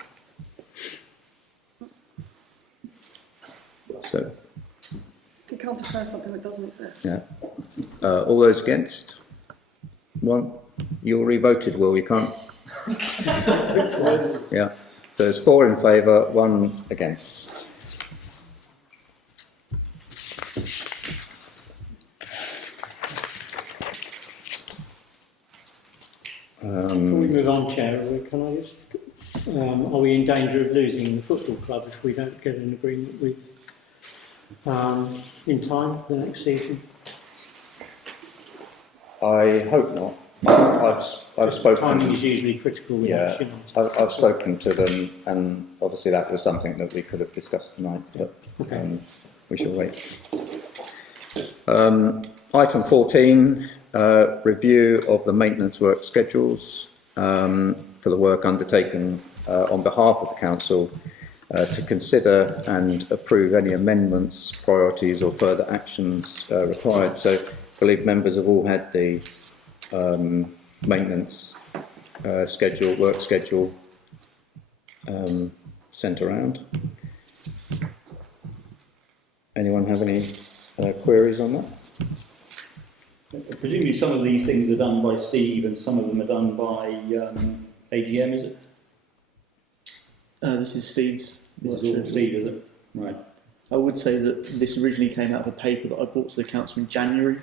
So, You can't defer something that doesn't exist. yeah. All those against? One. You already voted, Will, you can't? Yeah. So there's 4 in favour, 1 against. Before we move on, Chair, can I just, are we in danger of losing the football club if we don't get an agreement with, in time for the next season? I hope not. I've spoken. Timing is usually critical with Yeah, action. I've spoken to them, and obviously that was something that we could have discussed tonight, but Okay. we shall wait. Item 14, review of the maintenance work schedules for the work undertaken on behalf of the council, to consider and approve any amendments, priorities or further actions required. So I believe members have all had the maintenance schedule, work schedule sent around. Anyone have any queries on that? Presumably some of these things are done by Steve and some of them are done by AGM, is it? This is Steve's. This is all Steve, is it? Right. I would say that this originally came out of a paper that I brought to the council in January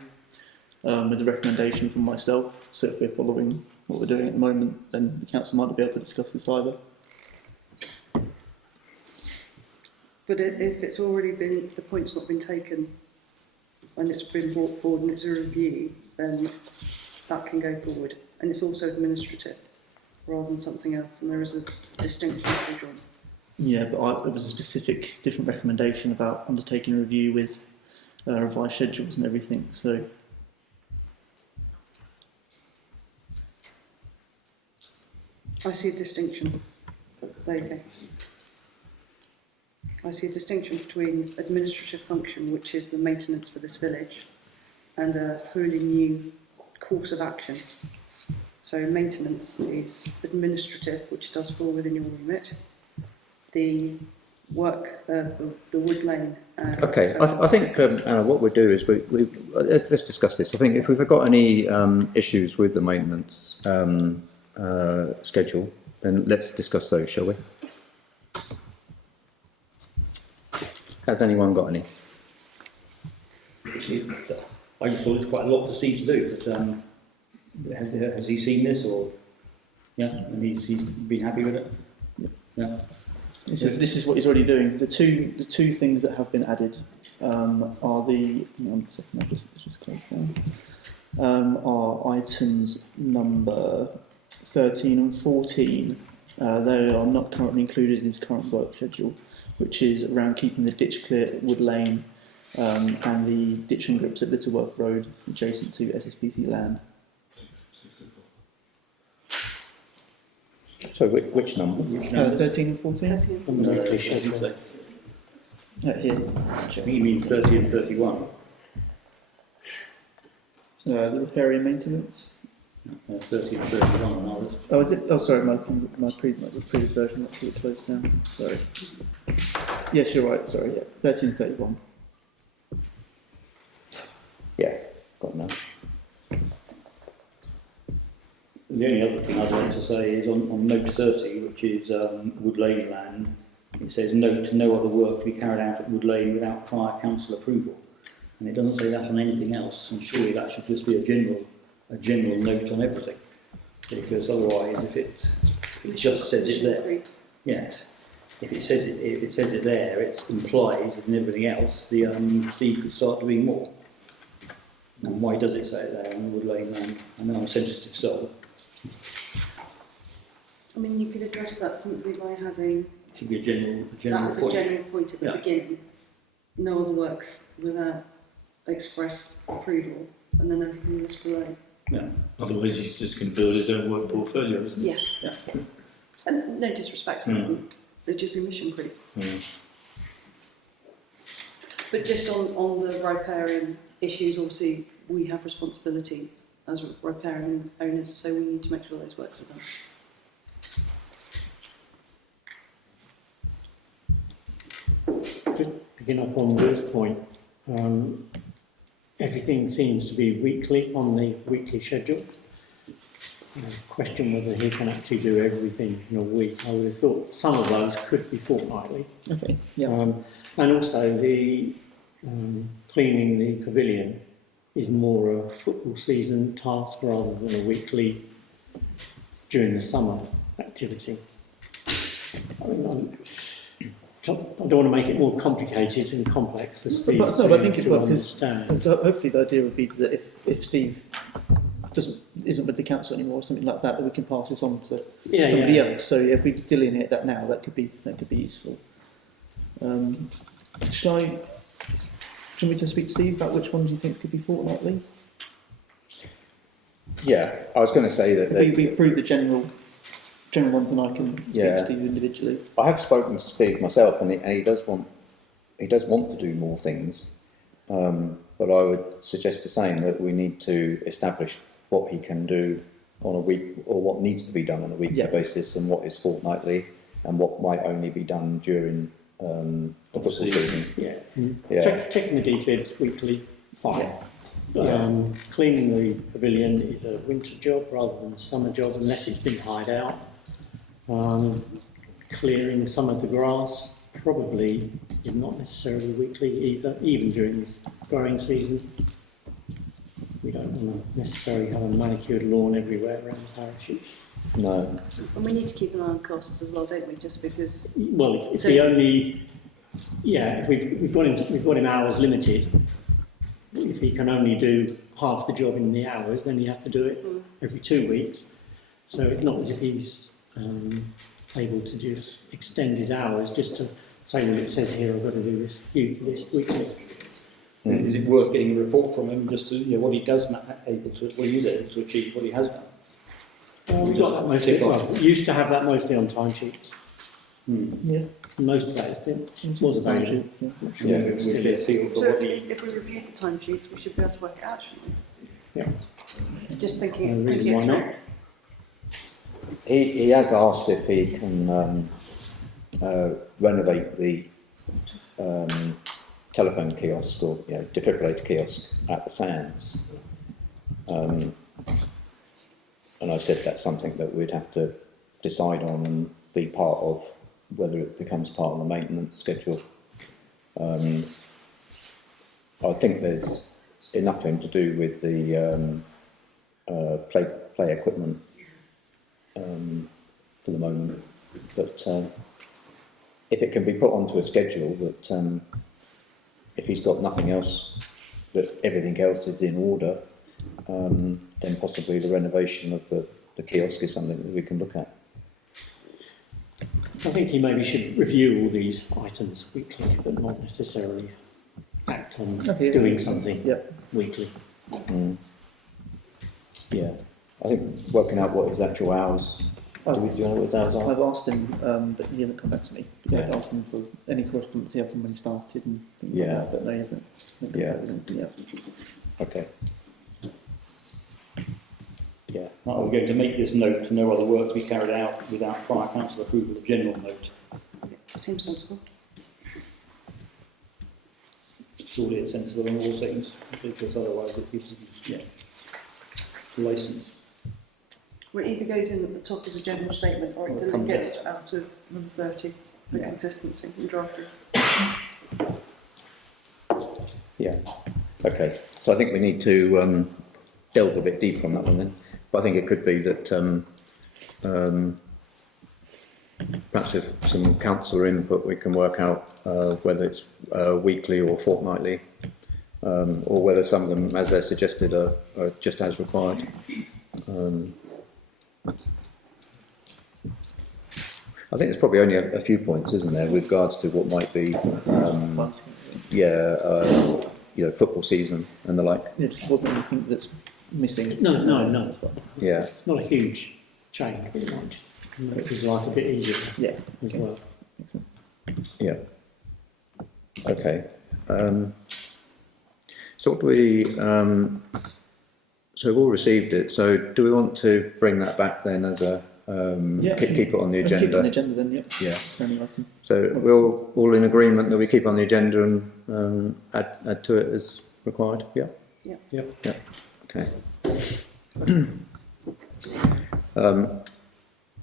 with a recommendation from myself. So if we're following what we're doing at the moment, then the council might not be able to discuss this either. But if it's already been, the point's not been taken and it's been brought forward and it's a review, then that can go forward. And it's also administrative rather than something else, and there is a distinction to be drawn. Yeah, but it was a specific different recommendation about undertaking a review with revised schedules and everything. So I see a distinction. There you go. I see a distinction between administrative function, which is the maintenance for this village, and a wholly new course of action. So maintenance is administrative, which does fall within your remit. The work, the wood lane. Okay, I think Anna, what we'll do is let's discuss this. I think if we've got any issues with the maintenance schedule, then let's discuss those, shall we? Has anyone got any? I just thought it's quite a lot for Steve to do, but has he seen this, or yeah, and he's been happy with it? Yeah. this is what he's already doing. The two things that have been added are the. Hang on a second, let's just close down. Are items number 13 and 14. They are not currently included in his current work schedule, which is around keeping the ditch clear at Wood Lane and the ditching grips at Littleworth Road adjacent to SSPC land. So which number? 13 and 14? 13. Here. I think you mean 30 and 31. The repair and maintenance. 30 and 31 on our list. Oh, is it? Oh, sorry, my previous version actually closed down. Sorry. Yes, you're right. Sorry. Yeah, 13 and 31. Yeah, got none. The only other thing I'd like to say is on note 30, which is Wood Lane land, it says note no other work to be carried out at Wood Lane without prior council approval. And it doesn't say that on anything else, and surely that should just be a general note on everything. Because otherwise, if it just says it there, yes, if it says it there, it implies that in everything else, the Steve could start doing more. And why does it say it there on the Wood Lane land? I know I'm a sensitive soul. I mean, you could address that simply by having It should be a general that as a point. general point at the beginning. No other works without express approval, and then everything is below. Yeah. Otherwise, he's just going to build his own work portfolio, isn't he? Yeah. Yeah. And no disrespect to them, they're just mission creep. But just on the riparian issues, obviously we have responsibility as riparian owners, so we need to make sure those works are done. Just picking up on Will's point, everything seems to be weekly on the weekly schedule. Question whether he can actually do everything in a week. I would have thought some of those could be fortnightly. Okay. Yeah. And also the cleaning the pavilion is more a football season task rather than a weekly during the summer activity. I don't want to make it more complicated and complex for Steve but I think it's to well, understand. So hopefully the idea would be that if Steve isn't with the council anymore or something like that, that we can pass this on to somebody else. So if we delineate that now, that could be useful. Shall we just speak to Steve about which ones you think could be fortnightly? Yeah, I was going to say that We approve the general ones, and I can speak to Steve individually. I have spoken to Steve myself, and he does want to do more things. But I would suggest the same, that we need to establish what he can do on a week, or what needs to be done on a weekly basis, and what is fortnightly, and what might only be done during the football season. Yeah. Checking the defibs weekly, fine. Cleaning the pavilion is a winter job rather than a summer job unless it's been hired out. Clearing some of the grass probably is not necessarily weekly either, even during this growing season. We don't want to necessarily have a manicured lawn everywhere around the parish. No. And we need to keep an eye on costs as well, don't we? Just because. Well, if the only, if we've got him hours limited. If he can only do half the job in the hours, then he has to do it every 2 weeks. So it's not as if he's able to just extend his hours just to say, well, it says here I've got to do this huge list weekly. Is it worth getting a report from him just to what he does able to achieve what he has done? We've got that mostly. Well, we used to have that mostly on timesheets. Yeah. Most of that was available. Not sure if it's still is. So if we review the timesheets, we should be able to work it out, shouldn't we? Yeah. Just thinking. No reason why not. He has asked if he can renovate the telephone kiosk or defibrillator kiosk at the Sands. And I've said that's something that we'd have to decide on and be part of, whether it becomes part of the maintenance schedule. I think there's enough for him to do with the play equipment for the moment, but if it can be put onto a schedule that if he's got nothing else, that everything else is in order, then possibly the renovation of the kiosk is something that we can look at. I think he maybe should review all these items weekly, but not necessarily act on doing something weekly. Yeah, I think working out what his actual hours. Do you know what his hours are? I've asked him, but he hasn't come back to me. I've asked him for any correspondence he had from when he started and things like that, but no, he hasn't come back with anything yet. Okay. Yeah. Are we going to make this note to no other work to be carried out without prior council approval, a general note? Seems sensible. Surely it's sensible on all things, because otherwise it gives license. Well, it either goes in at the top as a general statement or it gets out of number 30 for consistency in drafting. Yeah. Okay. So I think we need to delve a bit deeper on that one then. But I think it could be that perhaps with some councillor input we can work out whether it's weekly or fortnightly, or whether some of them, as they're suggested, are just as required. I think there's probably only a few points, isn't there, with regards to what might be, football season and the like. Yeah, just wasn't anything that's missing. No. Yeah. It's not a huge change, but it might just make his life a bit easier. Yeah. As well. Excellent. Yeah. Okay. So what do we? So we've all received it. So do we want to bring that back then as a keep it on the agenda? Keep it on the agenda then. Yep. Yeah. So we're all in agreement that we keep on the agenda and add to it as required. Yeah. Yeah. Yeah. Okay.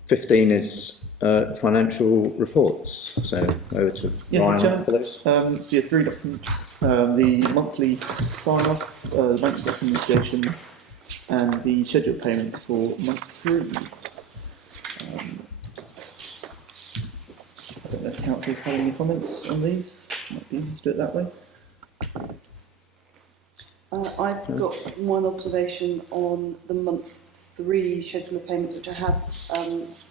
15 is financial reports. So over to Ryan for those. So you have 3 documents: the monthly sign-off, the bank recommendation, and the scheduled payments for month 3. I don't know if councillors have any comments on these. Might be easy to do it that way. I've got one observation on the month 3 schedule of payments, which I have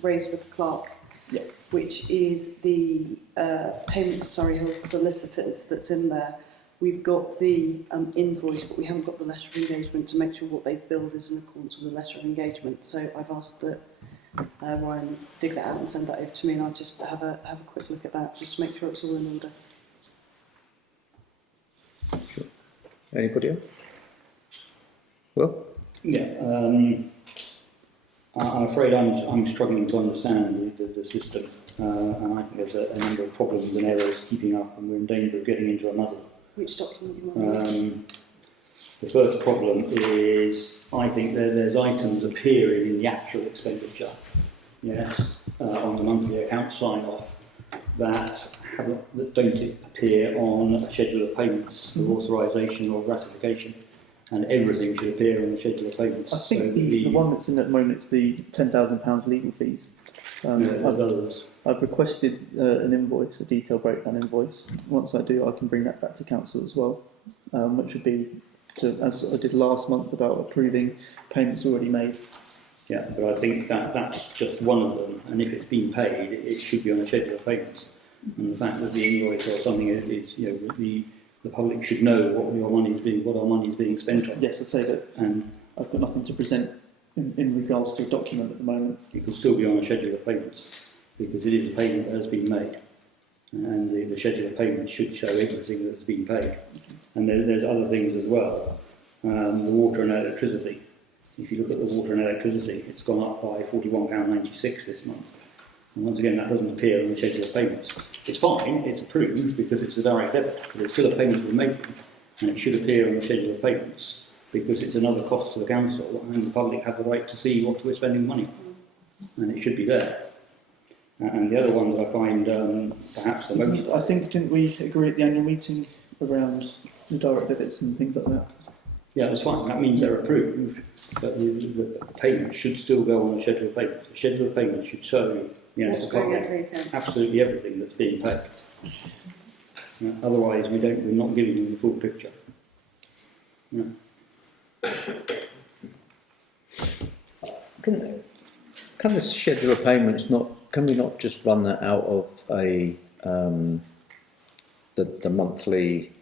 raised with the clerk, which is the payments, of solicitors that's in there. We've got the invoice, but we haven't got the letter of engagement to make sure what they've billed is in accordance with the letter of engagement. So I've asked that Ryan dig that out and send that over to me, and I'll just have a quick look at that just to make sure it's all in order. Sure. Anybody else? Well? Yeah. I'm afraid I'm struggling to understand the system, and I think there's a number of problems and errors keeping up, and we're in danger of getting into a muddle. Which document do you want? The first problem is, I think there's items appearing in the actual expenditure, yes, on the monthly account sign-off that don't appear on a schedule of payments for authorisation or ratification, and everything should appear in the schedule of payments. I think So the one that's in at the moment is the £10,000 legal fees. I've requested an invoice, a detailed breakdown invoice. Once I do, I can bring that back to council as well, which would be, as I did last month, about approving payments already made. Yeah, but I think that's just one of them, and if it's been paid, it should be on a schedule of payments. And the fact that the invoice or something is, the public should know what our money is being spent on. Yes, I say that, and I've got nothing to present in regards to a document at the moment. It could still be on a schedule of payments, because it is a payment that has been made, and the schedule of payments should show everything that's been paid. And there's other things as well. The water and electricity. If you look at the water and electricity, it's gone up by £41.96 this month. And once again, that doesn't appear on the schedule of payments. It's fine, it's approved because it's a direct debit, but it's still a payment we're making, and it should appear on the schedule of payments because it's another cost to the council, and the public have the right to see what we're spending money on, and it should be there. And the other one that I find perhaps the most... I think, didn't we agree at the annual meeting around the direct debits and things like that? Yeah, that's fine. That means they're approved, but the payment should still go on the schedule of payments. The schedule of payments should show, to the public, absolutely everything that's being paid. Otherwise, we're not giving them the full picture. Yeah. Can the schedule of payments can we not just run that out of the monthly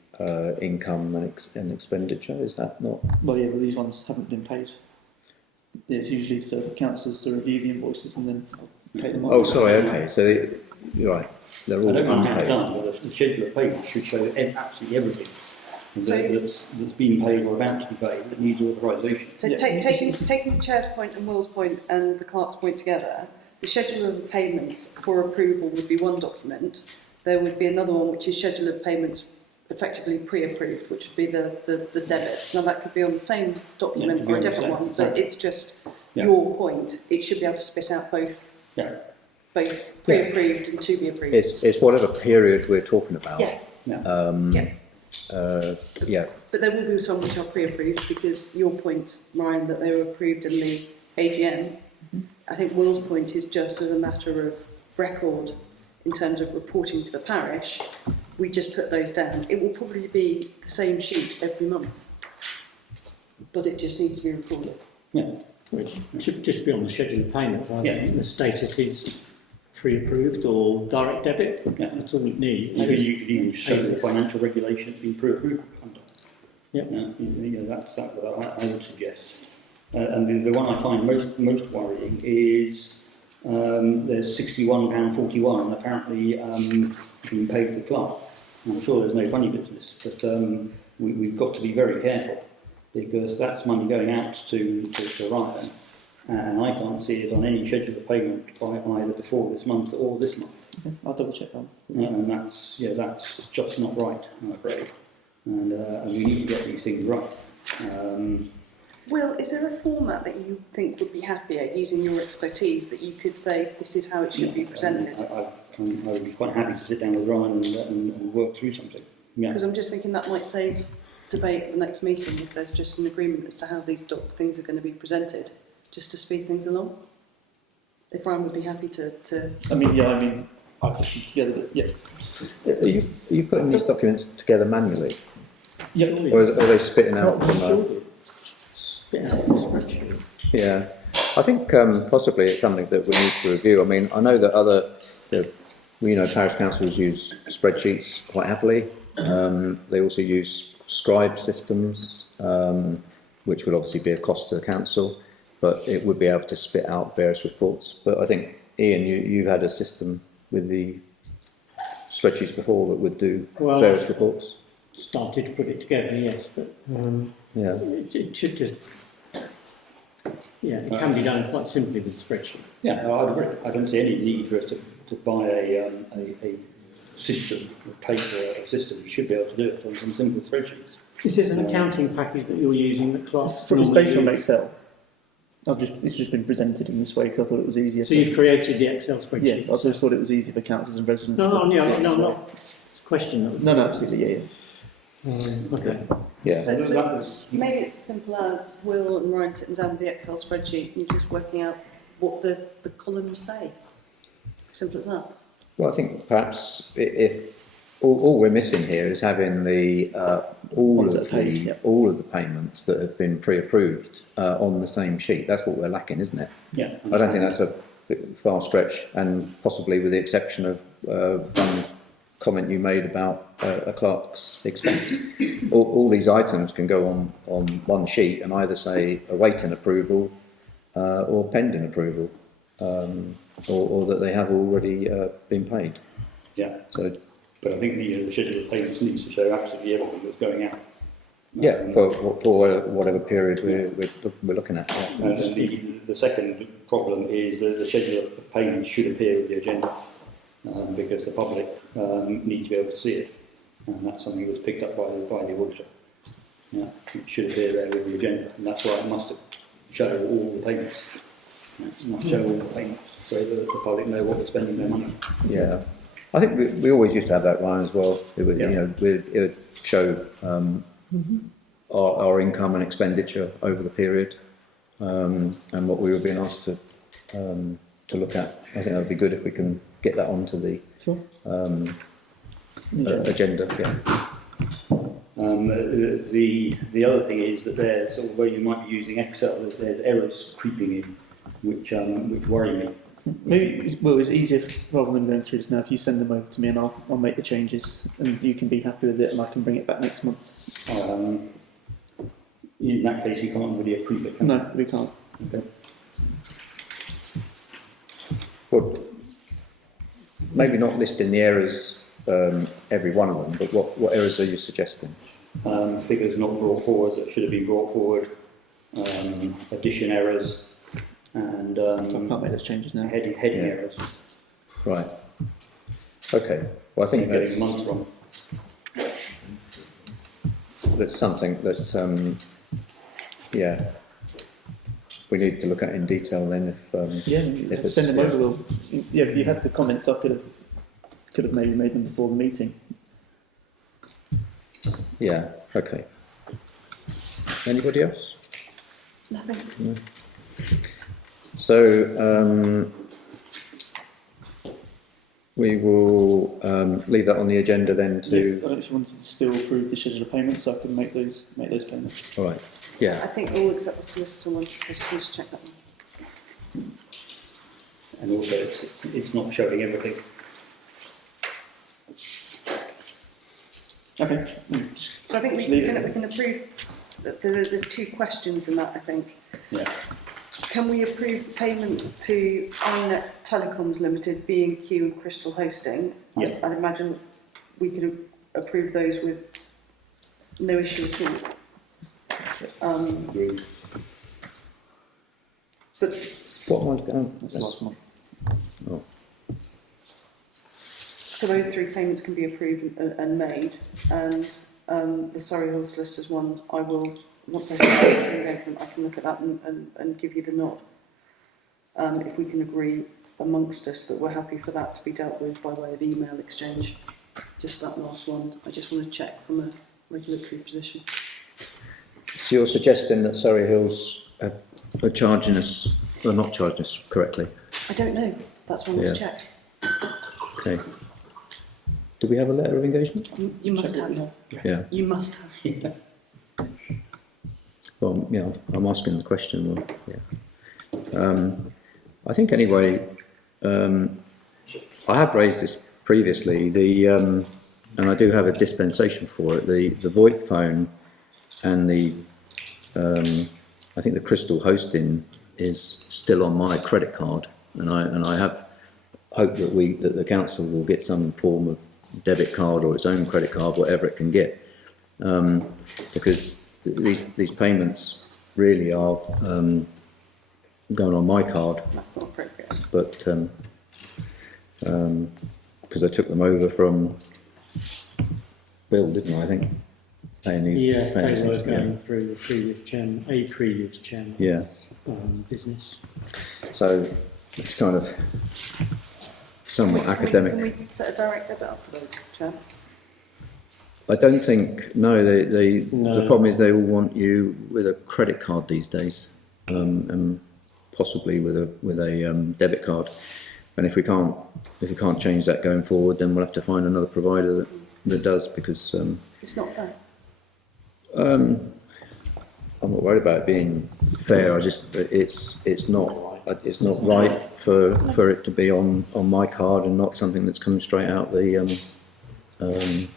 income and expenditure? Is that not? Well, yeah, but these ones haven't been paid. It's usually for councillors to review the invoices and then pay them. Oh, sorry. Okay, so you're right. They're all I don't mind how unpaid. done, but the schedule of payments should show absolutely everything that's been paid or about to be paid that needs authorisation. So taking the Chair's point and Will's point and the Clerk's point together, the schedule of payments for approval would be one document. There would be another one which is schedule of payments effectively pre-approved, which would be the debits. Now that could be on the same document or a different one, but it's just your point. It should be able to spit out both pre-approved and to be approved. It's whatever period we're talking about. But there will be some which are pre-approved because your point, Ryan, that they were approved in the AGM. I think Will's point is just as a matter of record in terms of reporting to the parish. We just put those down. It will probably be the same sheet every month, but it just needs to be recorded. Yeah, which should just be on the schedule of payments. The status is pre-approved or direct debit. Yeah, that's all it needs. Maybe you could even show the financial regulations being pre-approved. That's what I would suggest. And the one I find most worrying is there's £61.41 apparently being paid to the clerk. I'm sure there's no funny business, but we've got to be very careful because that's money going out to Ryan, and I can't see it on any schedule of payment by either before this month or this month. Okay, I'll double check that. And that's just not right, I'm afraid. And we need to get these things right. Will, is there a format that you think would be happier using your expertise that you could say this is how it should be presented? I would be quite happy to sit down with Ryan and work through something. Because I'm just thinking that might save debate at the next meeting if there's just an agreement as to how these things are going to be presented, just to speed things along. If Ryan would be happy to... I put them together, yeah. Are you putting these documents together manually? Yeah. Or are they spitting out from spreadsheet? Yeah. I think possibly it's something that we need to review. I mean, I know that parish councils use spreadsheets quite happily. They also use scribe systems, which would obviously be a cost to the council, but it would be able to spit out various reports. But I think, Ian, you had a system with the spreadsheets before that would do various reports. Started to put it together, yes, but it should just... Yeah, it can be done quite simply with a spreadsheet. Yeah, I'd agree. I don't see any need for us to buy a system, a paper system. You should be able to do it on some simple spreadsheets. Is this an accounting package that you're using that clerks It's normally based on use? Excel. It's just been presented in this way because I thought it was easier. So you've created the Excel spreadsheet? Yeah, I just thought it was easy for councillors and residents. No, to no, see it no, this way. no. It's a question. No, absolutely, yeah. Okay. Yeah. So, So that was maybe it's as simple as Will and Ryan sitting down with the Excel spreadsheet and just working out what the columns say. Simple as that. Well, I think perhaps if all we're missing here is having the all Ones of that are paid, the yeah. all of the payments that have been pre-approved on the same sheet. That's what we're lacking, isn't it? yeah. I don't think that's a far stretch, and possibly with the exception of one comment you made about a clerk's expense. All these items can go on one sheet and either say awaiting approval or pending approval, or that they have already been paid. Yeah. So But I think the schedule of payments needs to show absolutely everything that's going out. yeah, for whatever period we're looking at. Yeah. And the second problem is that the schedule of payments should appear with the agenda because the public need to be able to see it, and that's something that's picked up by the auditor. Yeah, it should appear there with the agenda, and that's why it must show all the payments. Yeah, it must show all the payments so that the public know what they're spending their money on. Yeah, I think we always used to have that, Ryan, as well. It would, Yeah. it would show our income and expenditure over the period, and what we were being asked to look at. I think that would be good if we can get that onto the Sure. agenda. Yeah. The other thing is that there's, although you might be using Excel, there's errors creeping in, which worry me. Maybe it's easier rather than going through this now. If you send them over to me, and I'll make the changes, and you can be happy with it, and I can bring it back next month. In that case, we can't really approve it. Can No, we can't. we? Okay. Well, maybe not listing the errors, every one of them, but what errors are you suggesting? Figures not brought forward that should have been brought forward, addition errors, and So I can't make those changes now. heading Yeah. errors. Right. Okay. Well, I think Getting that's, months wrong. that's something that, yeah, we need to look at in detail then. If it's, Send them over. We'll, if you had the comments, I could have maybe made them before the meeting. Yeah. Okay. Anybody else? Nothing. No. So we will leave that on the agenda then I to. don't know if you wanted to still approve the schedule of payments, so I can make those payments. All right. Yeah. I think all except the solicitor ones. I just need to check that one. And also, it's not showing everything. Okay. So I think we Leave it. can approve. There's two questions in that. I think. Yeah. Can we approve the payment to iNet Telecoms Limited, B&Q and Crystal Hosting? Yeah. I'd imagine we could approve those with no issue at all. Agreed. So What one? That's the last one. Oh. So those three payments can be approved and made, and the Surrey Hills Solicitors one, I will, once I have the engagement, I can look at that and give you the nod. If we can agree amongst us that we're happy for that to be dealt with by way of email exchange. Just that last one, I just want to check from a regulatory position. So you're suggesting that Surrey Hills are charging us, or not charging us correctly? I don't know, that's one that's Yeah. checked. Okay. Do we have a letter of engagement? You must Check have. Yeah. You must have. Well, yeah, I'm asking the question. Well, yeah. I think anyway, I have raised this previously. And I do have a dispensation for it. The VoIP phone and the I think the Crystal hosting is still on my credit card, and I have hope that the council will get some form of debit card or its own credit card, whatever it can get, because these payments really are going on my card. That's not appropriate. But because I took them over from Bill, didn't I? I think. paying these. Yes, paying they these were things, going through the previous chairman's Yeah. business. So it's kind of somewhat academic. Can we set a direct debit up for those, Chair? I don't think, no, No. the problem is they all want you with a credit card these days, and possibly with a debit card. And if we can't change that going forward, then we'll have to find another provider that does, because It's not fair. I'm not worried about it being fair. It's not right for it to be on my card and not something that's coming straight out the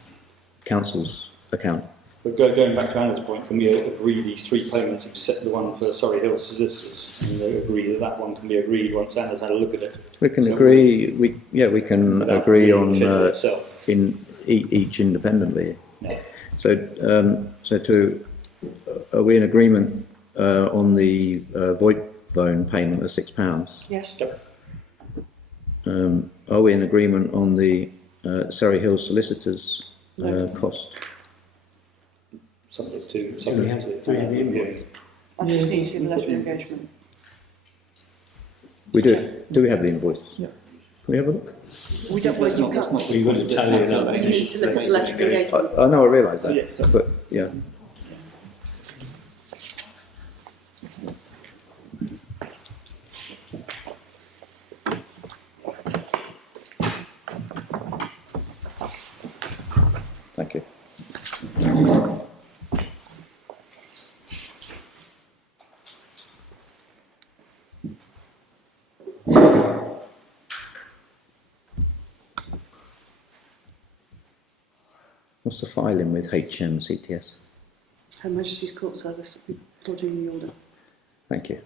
council's account. But going back to Anna's point, can we agree these three payments except the one for Surrey Hills solicitors, and agree that one can be agreed once Anna's had a look at it? We can So agree. We can without agree the on schedule itself. in each independently. No. So are we in agreement on the VoIP phone payment of £6? Yes. Are we in agreement on the Surrey Hills solicitors No. cost? Subject to Do we have the invoice? I just need to see the level of engagement. We do. Do we have the invoice? Yeah. Can we have a look? We don't, well, you can't. We've got to tally it up. We need to look at the level of engagement. I know, I realise that. Yeah, so- But yeah. Thank you. What's the filing with HMCTS? Her Majesty's Court Service, lodging the order. Thank you.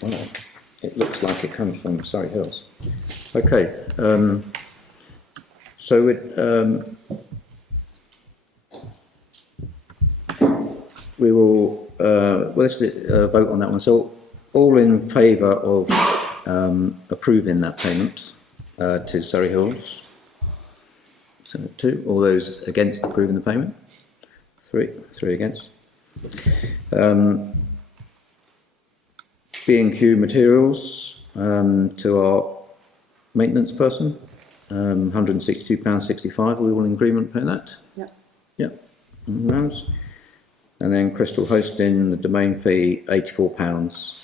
Well, it looks like it comes from Surrey Hills. Okay, so we will let's vote on that one. So all in favour of approving that payment to Surrey Hills? So 2. All those against approving the payment? 3 against. B&Q Materials to our maintenance person, £162.65. Are we all in agreement paying that? Yep. Yep. And then Crystal Hosting, the domain fee, £84.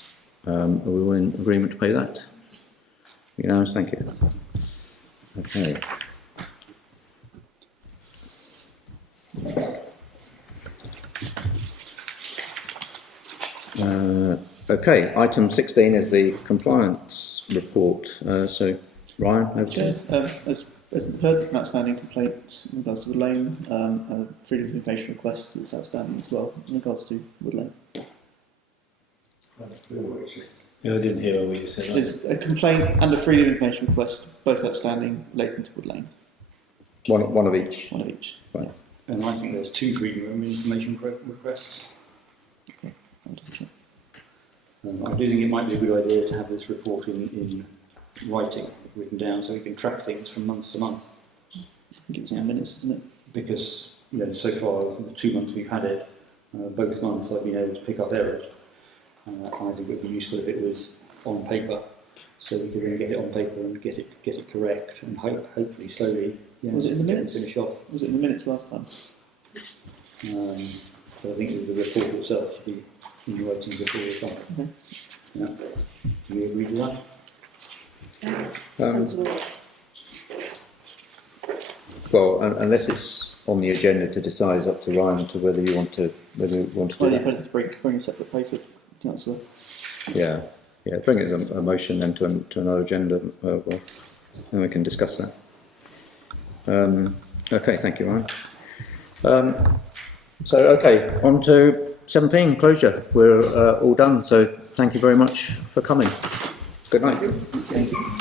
Are we all in agreement to pay that? Unanimous, thank you. Okay. Okay, item 16 is the compliance report. So, Ryan, over to you. As President heard, there's an outstanding complaint in regards to Wood Lane, and a freedom of information request that's outstanding as well in regards to Wood Lane. No, I didn't hear what you said. There's a complaint and a freedom of information request, both outstanding, relating to Wood Lane. One of each. One of each. Right. And I think there's 2 freedom of information requests. Okay. I'll double check. I do think it might be a good idea to have this report in writing, written down, so we can track things from month to month. Give it some minutes, isn't it? Because so far, the 2 months we've had it, both months I've been able to pick up errors. I think it would be useful if it was on paper, so we could really get it on paper and get it correct, and hopefully slowly Was it in the minutes? finish off. Was it in the minutes last time? So I think the report itself should be in writing before we start. Okay. Yeah. Do we agree with that? Sensible. Well, unless it's on the agenda to decide, it's up to Ryan to whether you want to Well, do you that. better bring a separate paper, Councillor. Yeah, bring it as a motion then to another agenda, well, then we can discuss that. Okay, thank you, Ryan. Okay, on to 17, closure. We're all done, so thank you very much for coming. Good night. Thank you.